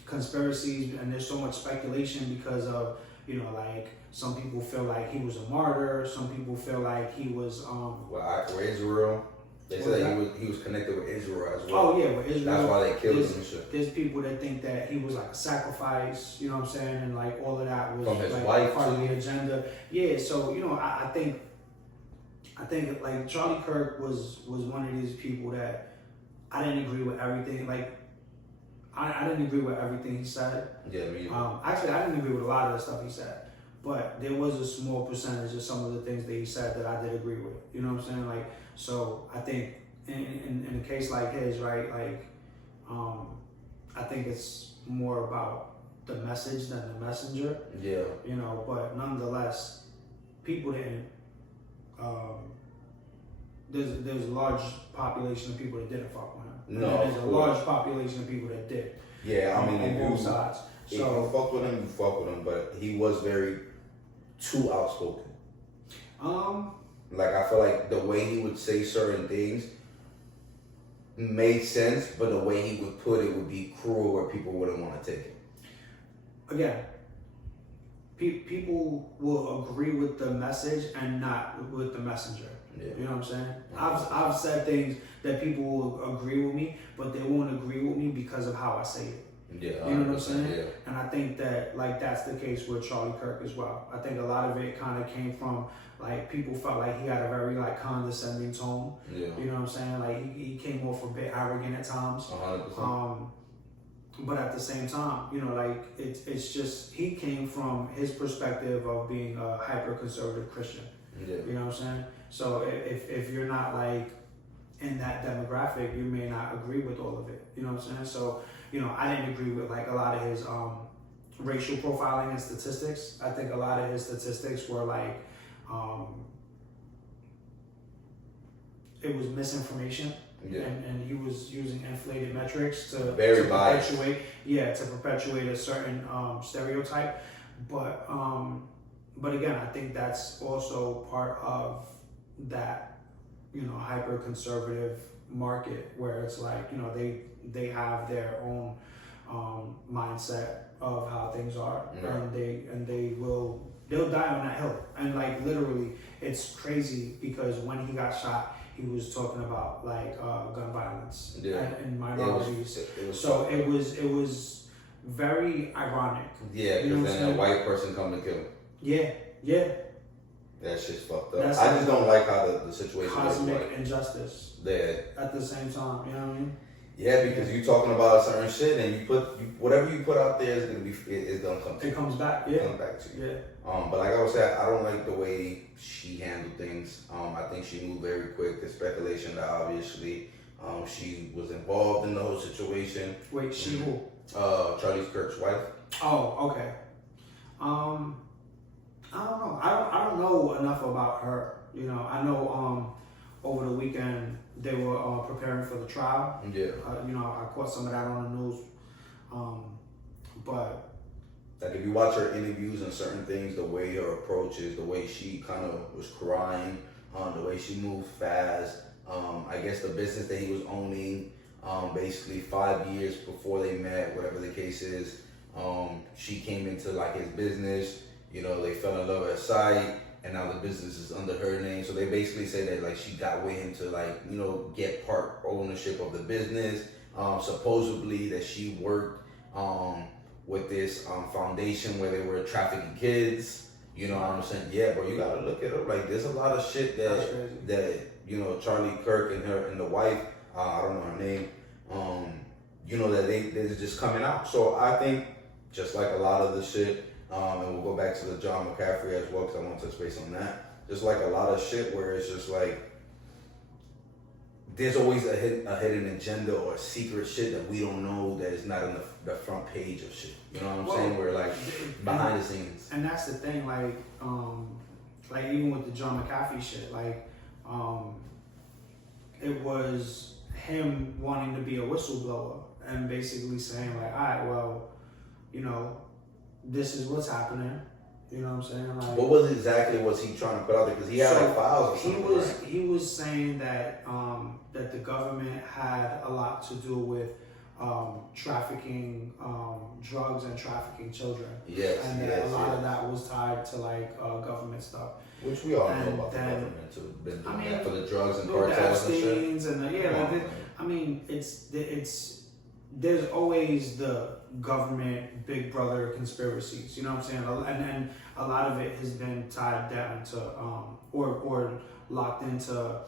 conspiracies and there's so much speculation because of, you know, like some people feel like he was a martyr, some people feel like he was for Israel. They said that he was connected with Israel as well. Oh yeah, with Israel. That's why they killed him and shit. There's people that think that he was like a sacrifice, you know what I'm saying, and like all of that was from his like wife part of the agenda. Yeah, so you know, I think like Charlie Kirk was one of these people that I didn't agree with everything. Like I didn't agree with everything he said. Yeah, me. Actually, I didn't agree with a lot of the stuff he said, but there was a small percentage of some of the things that he said that I did agree with. You know what I'm saying? Like, so I think in a case like his, right? Like, I think it's more about the message than the messenger. Yeah. You know, but nonetheless, people didn't. There's a large population of people that didn't fuck with him. No, and there's a large population of people that did. Yeah, I mean, on both sides. If you fuck with him, you fuck with him, but he was very too outspoken. Like, I feel like the way he would say certain things made sense, but the way he would put it would be cruel where people wouldn't want to take it. Again, people will agree with the message and not with the messenger. Yeah. You know what I'm saying? I've said things that people will agree with me, but they won't agree with me because of how I say it. Yeah, you know what I'm saying? Yeah. And I think that like that's the case with Charlie Kirk as well. I think a lot of it kind of came from like people felt like he had a very like condescending tone. Yeah. You know what I'm saying? Like he came off a bit arrogant at times. 100%. But at the same time, you know, like it's just he came from his perspective of being a hyper conservative Christian. Yeah. You know what I'm saying? So if you're not like in that demographic, you may not agree with all of it. You know what I'm saying? So, you know, I didn't agree with like a lot of his racial profiling and statistics. I think a lot of his statistics were like it was misinformation. Yeah. And he was using inflated metrics to perpetuate a certain stereotype. But again, I think that's also part of that, you know, hyper conservative market where it's like, you know, they have their own mindset of how things are, and they'll die on that hill. And like literally, it's crazy because when he got shot, he was talking about like gun violence and minorities. It was very ironic. Yeah, because then a white person come to kill him. Yeah. That shit's fucked up. I just don't like how the situation cosmic is. injustice. Yeah. At the same time, you know what I mean? Yeah, because you talking about certain shit and whatever you put out there is gonna come to you. It comes back, yeah. It comes back to you. Yeah. But like I was saying, I don't like the way she handled things. I think she moved very quick. There's speculation that obviously she was involved in the whole situation. Wait, she who? Charlie Kirk's wife. Oh, okay. I don't know. I don't know enough about her. You know, I know over the weekend they were preparing for the trial. Yeah. You know, I caught some of that on the news. But like if you watch her interviews and certain things, the way her approach is, the way she kind of was crying, the way she moved fast. I guess the business that he was owning, basically 5 years before they met, whatever the case is, she came into like his business. You know, they fell in love at sight, and now the business is under her name. So they basically say that like she got with him to like, you know, get part ownership of the business. Supposedly that she worked with this foundation where they were trafficking kids. You know what I'm saying? Yeah, bro, you gotta look at her. Like, there's a lot of shit that you know, Charlie Kirk and her and the wife, I don't know her name, you know, that they're just coming out. So I think just like a lot of the shit. And we'll go back to the John McCaffrey as well because I want to touch base on that. Just like a lot of shit where it's just like there's always a hidden agenda or a secret shit that we don't know that is not in the front page of shit. You know what I'm saying? We're like behind the scenes. And that's the thing, like even with the John McAfee shit, like it was him wanting to be a whistleblower and basically saying like, all right, well, you know, this is what's happening. You know what I'm saying? Like, what was he trying to put out there? Because he had like files or something. He was saying that that the government had a lot to do with trafficking drugs and trafficking children. Yes. And that a lot of that was tied to like government stuff. Which we all know about the government too. Been doing that for the drugs and cartels and shit. I mean, it's there's always the government big brother conspiracies, you know what I'm saying? And a lot of it has been tied down to or locked into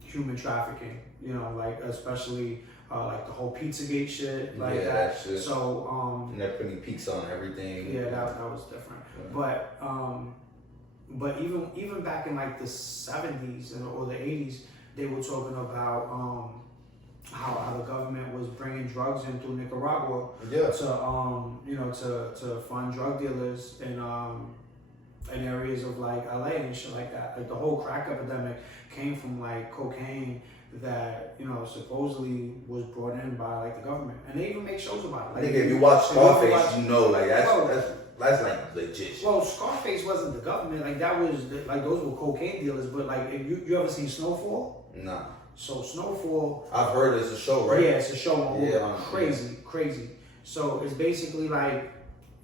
human trafficking, you know, like especially like the whole Pizzagate shit, like Yeah, that. that shit. So And they're putting peaks on everything. yeah, that was different. Yeah. But even back in like the 70s or the 80s, they were talking about how the government was bringing drugs in through Nicaragua Yeah. to fund drug dealers in areas of like LA and shit like that. Like the whole crack epidemic came from like cocaine that supposedly was brought in by like the government, and they even make shows about it. I think if you watch Scarface, you know, like that's like legit shit. Well, Scarface wasn't the government. Like that was like those were cocaine dealers. But like, if you ever seen Snowfall? Nah. So Snowfall. I've heard it's a show, right? Yeah, it's a show on Hulu. Yeah, Crazy. So it's basically like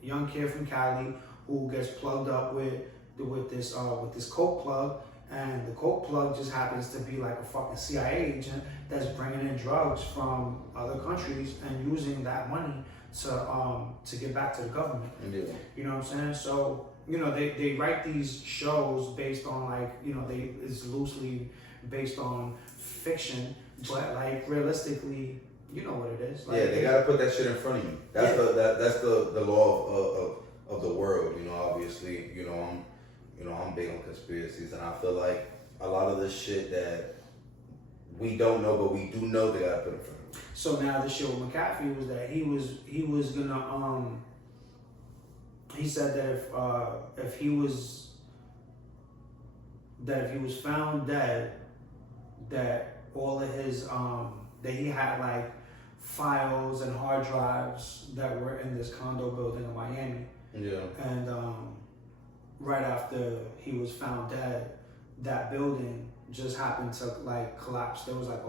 a young kid from Cali who gets plugged up with this coke plug, and the coke plug just happens to be like a fucking CIA agent that's bringing in drugs from other countries and using that money to get back to the government. Yeah. You know what I'm saying? So they write these shows based on like it's loosely based on fiction, but like realistically, you know what it is. Like, yeah, they gotta put that shit in front of you. That's the law of the world. Obviously, I'm big on conspiracies, and I feel like a lot of this shit that we don't know, but we do know, they gotta put in front of you. So now the shit with McAfee was that he was gonna he said that if he was found dead, that all of his that he had like files and hard drives that were in this condo building in Miami. Yeah. And right after he was found dead, that building just happened to like collapse. There was like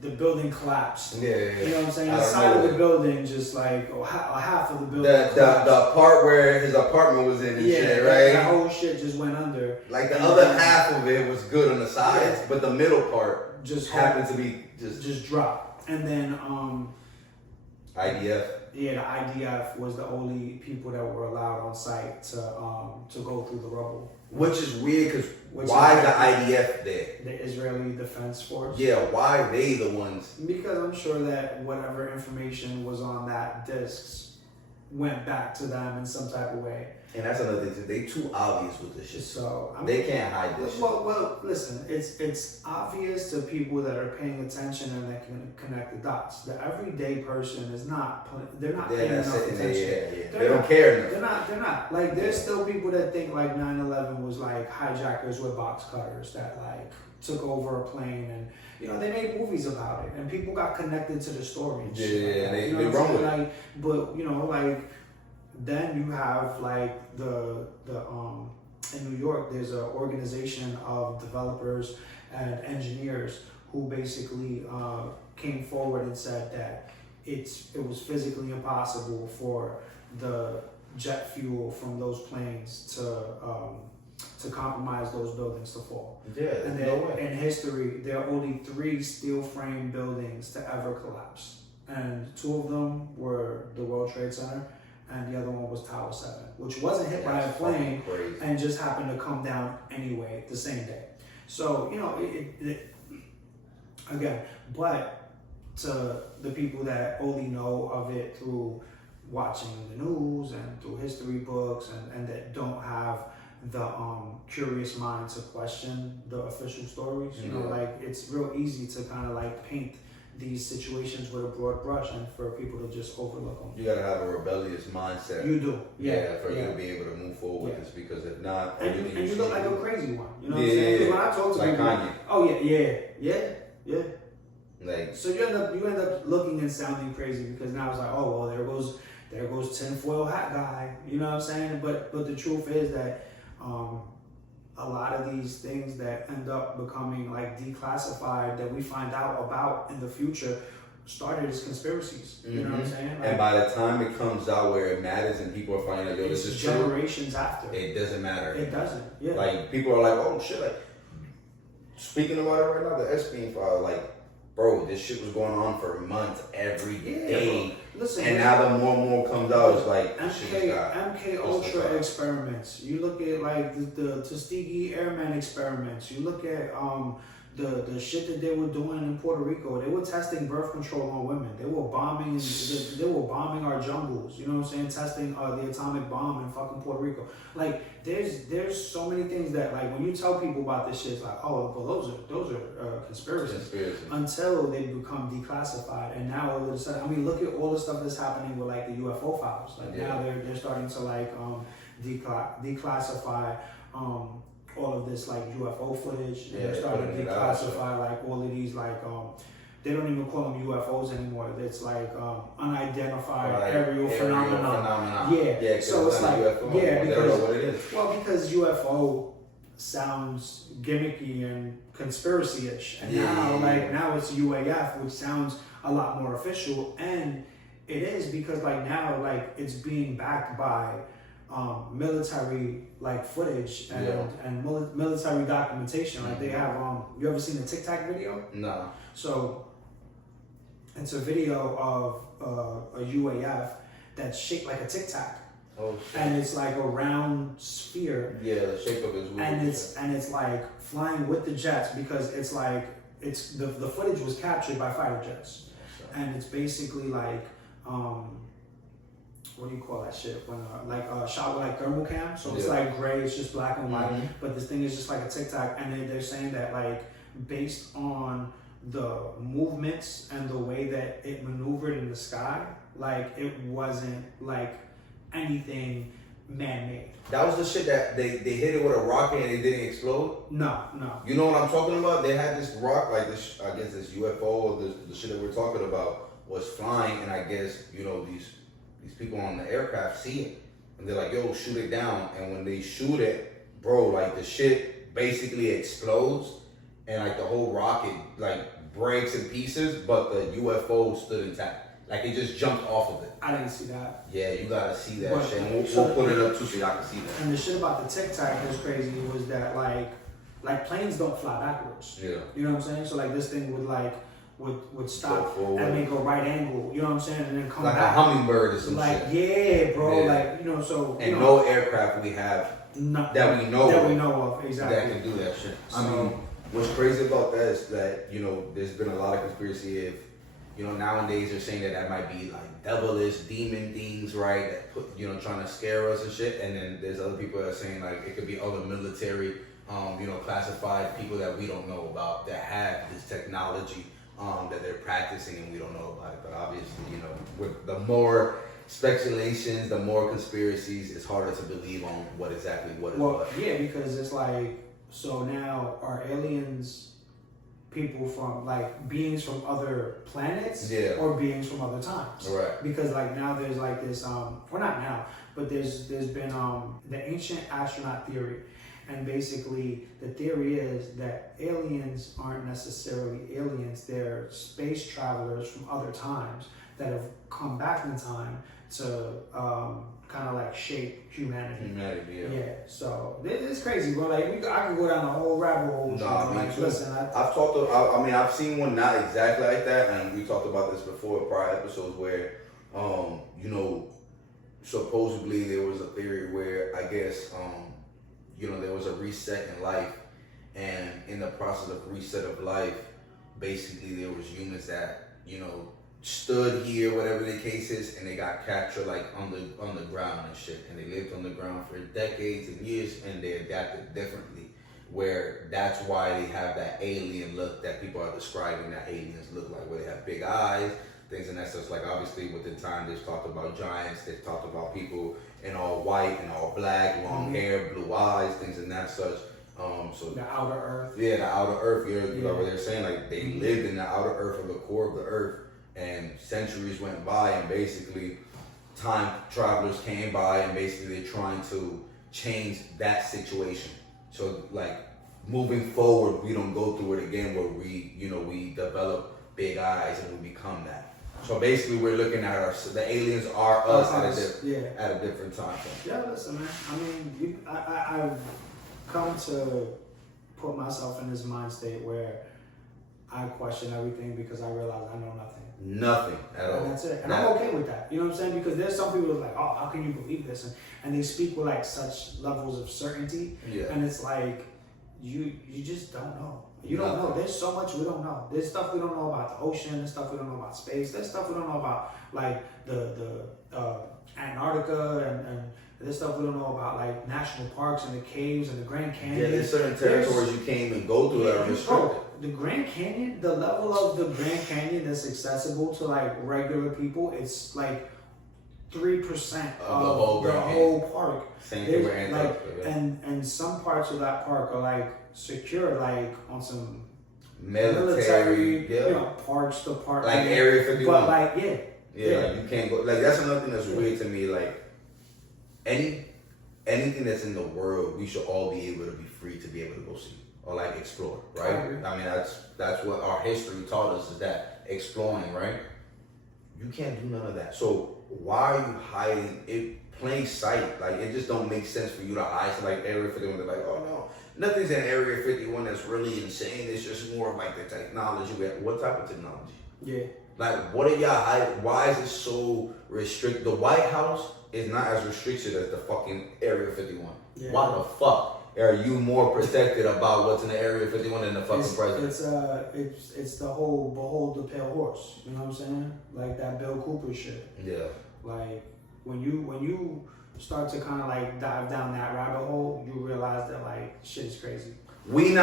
the building collapsed. Yeah. You know what I'm saying? The side of the building just like, or half of the building the part where his apartment was in and shit, right? That whole shit just went under. Like the other half of it was good on the sides, but the middle part just happened to be just dropped. And then IDF. Yeah, the IDF was the only people that were allowed on site to go through the rubble. Which is weird, because why the IDF there? The Israeli Defense Force. Yeah, why they the ones? Because I'm sure that whatever information was on that discs went back to them in some type of way. And that's another thing, they too obvious with this shit. So they can't hide this shit. Well, listen, it's obvious to people that are paying attention and that can connect the dots. The everyday person is not. They're not paying enough attention. Yeah. They don't care enough. They're not. Like there's still people that think like 9/11 was like hijackers with box cutters that like took over a plane, and they made movies about it, and people got connected to the story. And shit like they wrong with it. But then you have like the in New York, there's an organization of developers and engineers who basically came forward and said that it was physically impossible for the jet fuel from those planes to compromise those buildings to fall. Yeah, and then in history, there are only 3 steel frame buildings to ever collapse, and 2 of them were the World Trade Center, and the other one was Tower 7, which wasn't hit by a plane and just happened to come down anyway the same day. So, again, but to the people that only know of it through watching the news and through history books and that don't have the curious mind to question the official stories, it's real easy to kind of like paint these situations with a broad brush and for people to just overlook them. You gotta have a rebellious mindset. You do, for you to be able to move forward with this, because if not, and you look like a crazy one. You know what I'm Yeah. saying? When I talk to like people, Kanye. Oh yeah. Like, so you end up looking and sounding crazy because now it's like, oh well, there goes tinfoil hat guy. You know what I'm saying? But the truth is that a lot of these things that end up becoming like declassified that we find out about in the future started as conspiracies. You know what I'm saying? Like, and by the time it comes out where it matters and people are finding out, yo, this is generations true, after. it doesn't matter. It doesn't. Yeah. Like, people are like, oh shit, like, speaking about it right now, the Epstein file, like, bro, this shit was going on for months, every day. Listen, and now the more and more comes out, it's like MK Ultra experiments. You look at like the Tuskegee Airmen experiments. You look at the shit that they were doing in Puerto Rico, they were testing birth control on women. They were bombing our jungles. You know what I'm saying? Testing the atomic bomb in fucking Puerto Rico. Like there's so many things that like when you tell people about this shit, it's like, oh, well those are conspiracies. Until they become declassified, and now all of a sudden, I mean, look at all the stuff that's happening with like the UFO files. Like now they're starting to like declassify. All of this like UFO footage. They're starting to declassify like all of these like they don't even call them UFOs anymore. It's like unidentified aerial phenomenon. Yeah. So it's like because UFO sounds gimmicky and conspiracy-ish, and now it's UAF, which sounds a lot more official, and it is because like now like it's being backed by military like footage and military documentation. Like they have you ever seen the Tic Tac video? No. So it's a video of a UAF that's shaped like a Tic Tac. Oh, shit. And it's like a round sphere. Yeah, the shape of it is weird. And it's like flying with the jets because it's like it's the footage was captured by fighter jets. And it's basically like what do you call that shit? When shot with like thermal cam, so it's like gray, it's just black and white. But this thing is just like a Tic Tac, and they're saying that like based on the movements and the way that it maneuvered in the sky, like it wasn't like anything man-made. That was the shit that they hit it with a rocket and it didn't explode? No. You know what I'm talking about? They had this rock, like this, I guess this UFO, or the shit that we're talking about was flying, and I guess, you know, these people on the aircraft see it, and they're like, yo, shoot it down. And when they shoot it, bro, like the shit basically explodes, and like the whole rocket like breaks in pieces, but the UFO stood intact. Like it just jumped off of it. I didn't see that. Yeah, you gotta see that shit. And we'll put it up too so y'all can see that. And the shit about the Tic Tac that's crazy was that like planes don't fly backwards. Yeah. You know what I'm saying? So like this thing would stop and make a right angle, you know what I'm saying, and then come like back. Like a hummingbird or some like, shit. Yeah, bro. Yeah. Like, you know, so and you know, no aircraft we have that we know of exactly that can do that shit. So, I mean, what's crazy about that is that, you know, there's been a lot of conspiracy if, you know, nowadays they're saying that might be like devilish, demon things, right? That put, you know, trying to scare us and shit. And then there's other people that are saying like it could be other military, you know, classified people that we don't know about that have this technology. That they're practicing and we don't know about it. But obviously, you know, with the more speculations, the more conspiracies, it's harder to believe on what exactly what is what. Yeah, because it's like, so now are aliens people from like beings from other planets or beings from other times? Right. Because like now there's like this, well not now, but there's been the ancient astronaut theory. And basically, the theory is that aliens aren't necessarily aliens. They're space travelers from other times that have come back in time to kind of like shape humanity. Yeah. So it's crazy, bro. Like I could go down the whole rabbit hole. Nah, like, listen, I've seen one not exactly like that, and we talked about this before in prior episodes where, you know, supposedly there was a theory where I guess. You know, there was a reset in life, and in the process of reset of life, basically there was humans that, you know, stood here, whatever the case is, and they got captured like on the ground and shit, and they lived on the ground for decades and years, and they adapted differently, where that's why they have that alien look that people are describing that aliens look like, where they have big eyes, things and that stuff. Like obviously within time they've talked about giants, they've talked about people in all white and all black, long hair, blue eyes, things and that such. So the outer earth. Yeah, the outer earth. You know what they're saying? Like they lived in the outer earth or the core of the earth, and centuries went by, and basically time travelers came by, and basically they're trying to change that situation. So like moving forward, we don't go through it again where we develop big eyes and we become that. So basically, we're looking at the aliens are us at a different time. Yeah, listen, man. I mean, I've come to put myself in this mind state where I question everything because I realize I know nothing. Nothing at all. And that's it. And I'm okay with that. You know what I'm saying? Because there's some people who are like, oh, how can you believe this? And they speak with like such levels of certainty. Yeah. And it's like, you just don't know. You don't know. There's so much we don't know. There's stuff we don't know about the ocean. There's stuff we don't know about space. There's stuff we don't know about like the Antarctica and there's stuff we don't know about like national parks and the caves and the Grand Canyon. Yeah, there's certain territories you can't even go through that are restricted. The Grand Canyon, the level of the Grand Canyon that's accessible to like regular people, it's like 3% of the whole park. Same thing with Antarctica. Like, and some parts of that park are like secured, like on some military parks, the park, like Area 51. But like, like you can't go. Like that's another thing that's weird to me. Like anything that's in the world, we should all be able to be free to be able to go see or like explore, right? I mean, that's what our history taught us, is that exploring, right? You can't do none of that. So why are you hiding it? Plain sight, like it just don't make sense for you to hide. So like Area 51, they're like, oh no, nothing's in Area 51 that's really insane. It's just more of like the technology. What type of technology? Yeah. Like, what are y'all hiding? Why is it so restricted? The White House is not as restricted as the fucking Area 51. Yeah. Why the fuck are you more protected about what's in the Area 51 than the fucking president? It's the whole behold the pale horse. You know what I'm saying? Like that Bill Cooper shit. Yeah. Like when you start to kind of like dive down that rabbit hole, you realize that like shit is crazy. We're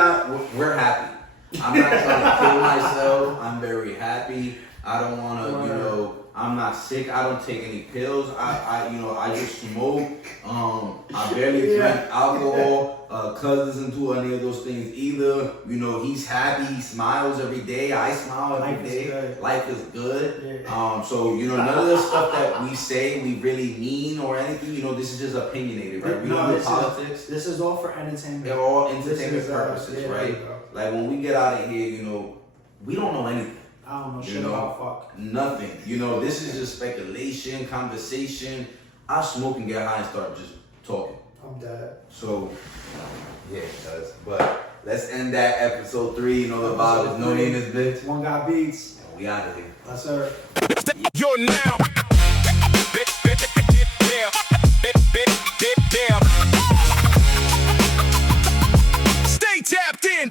happy. I'm not trying to kill myself. I'm very happy. I don't want to, I'm not sick. I don't take any pills. I just smoke. I barely drink alcohol. Cuz doesn't do any of those things either. He's happy. He smiles every day. I smile every day. Life is good. Yeah. So, none of the stuff that we say we really mean or anything. This is just opinionated, right? We don't do politics. This is all for entertainment. They're all entertainment purposes, right? Like when we get out of here, we don't know anything. I don't know shit about fuck. Nothing. This is just speculation, conversation. I smoke and get high and start just talking. I'm dead. So, yeah, guys. But let's end that episode 3. The vibe is No Name is Bitch. OneGotBeats. And we out of here. Yes, sir. You're now. Stay tapped in.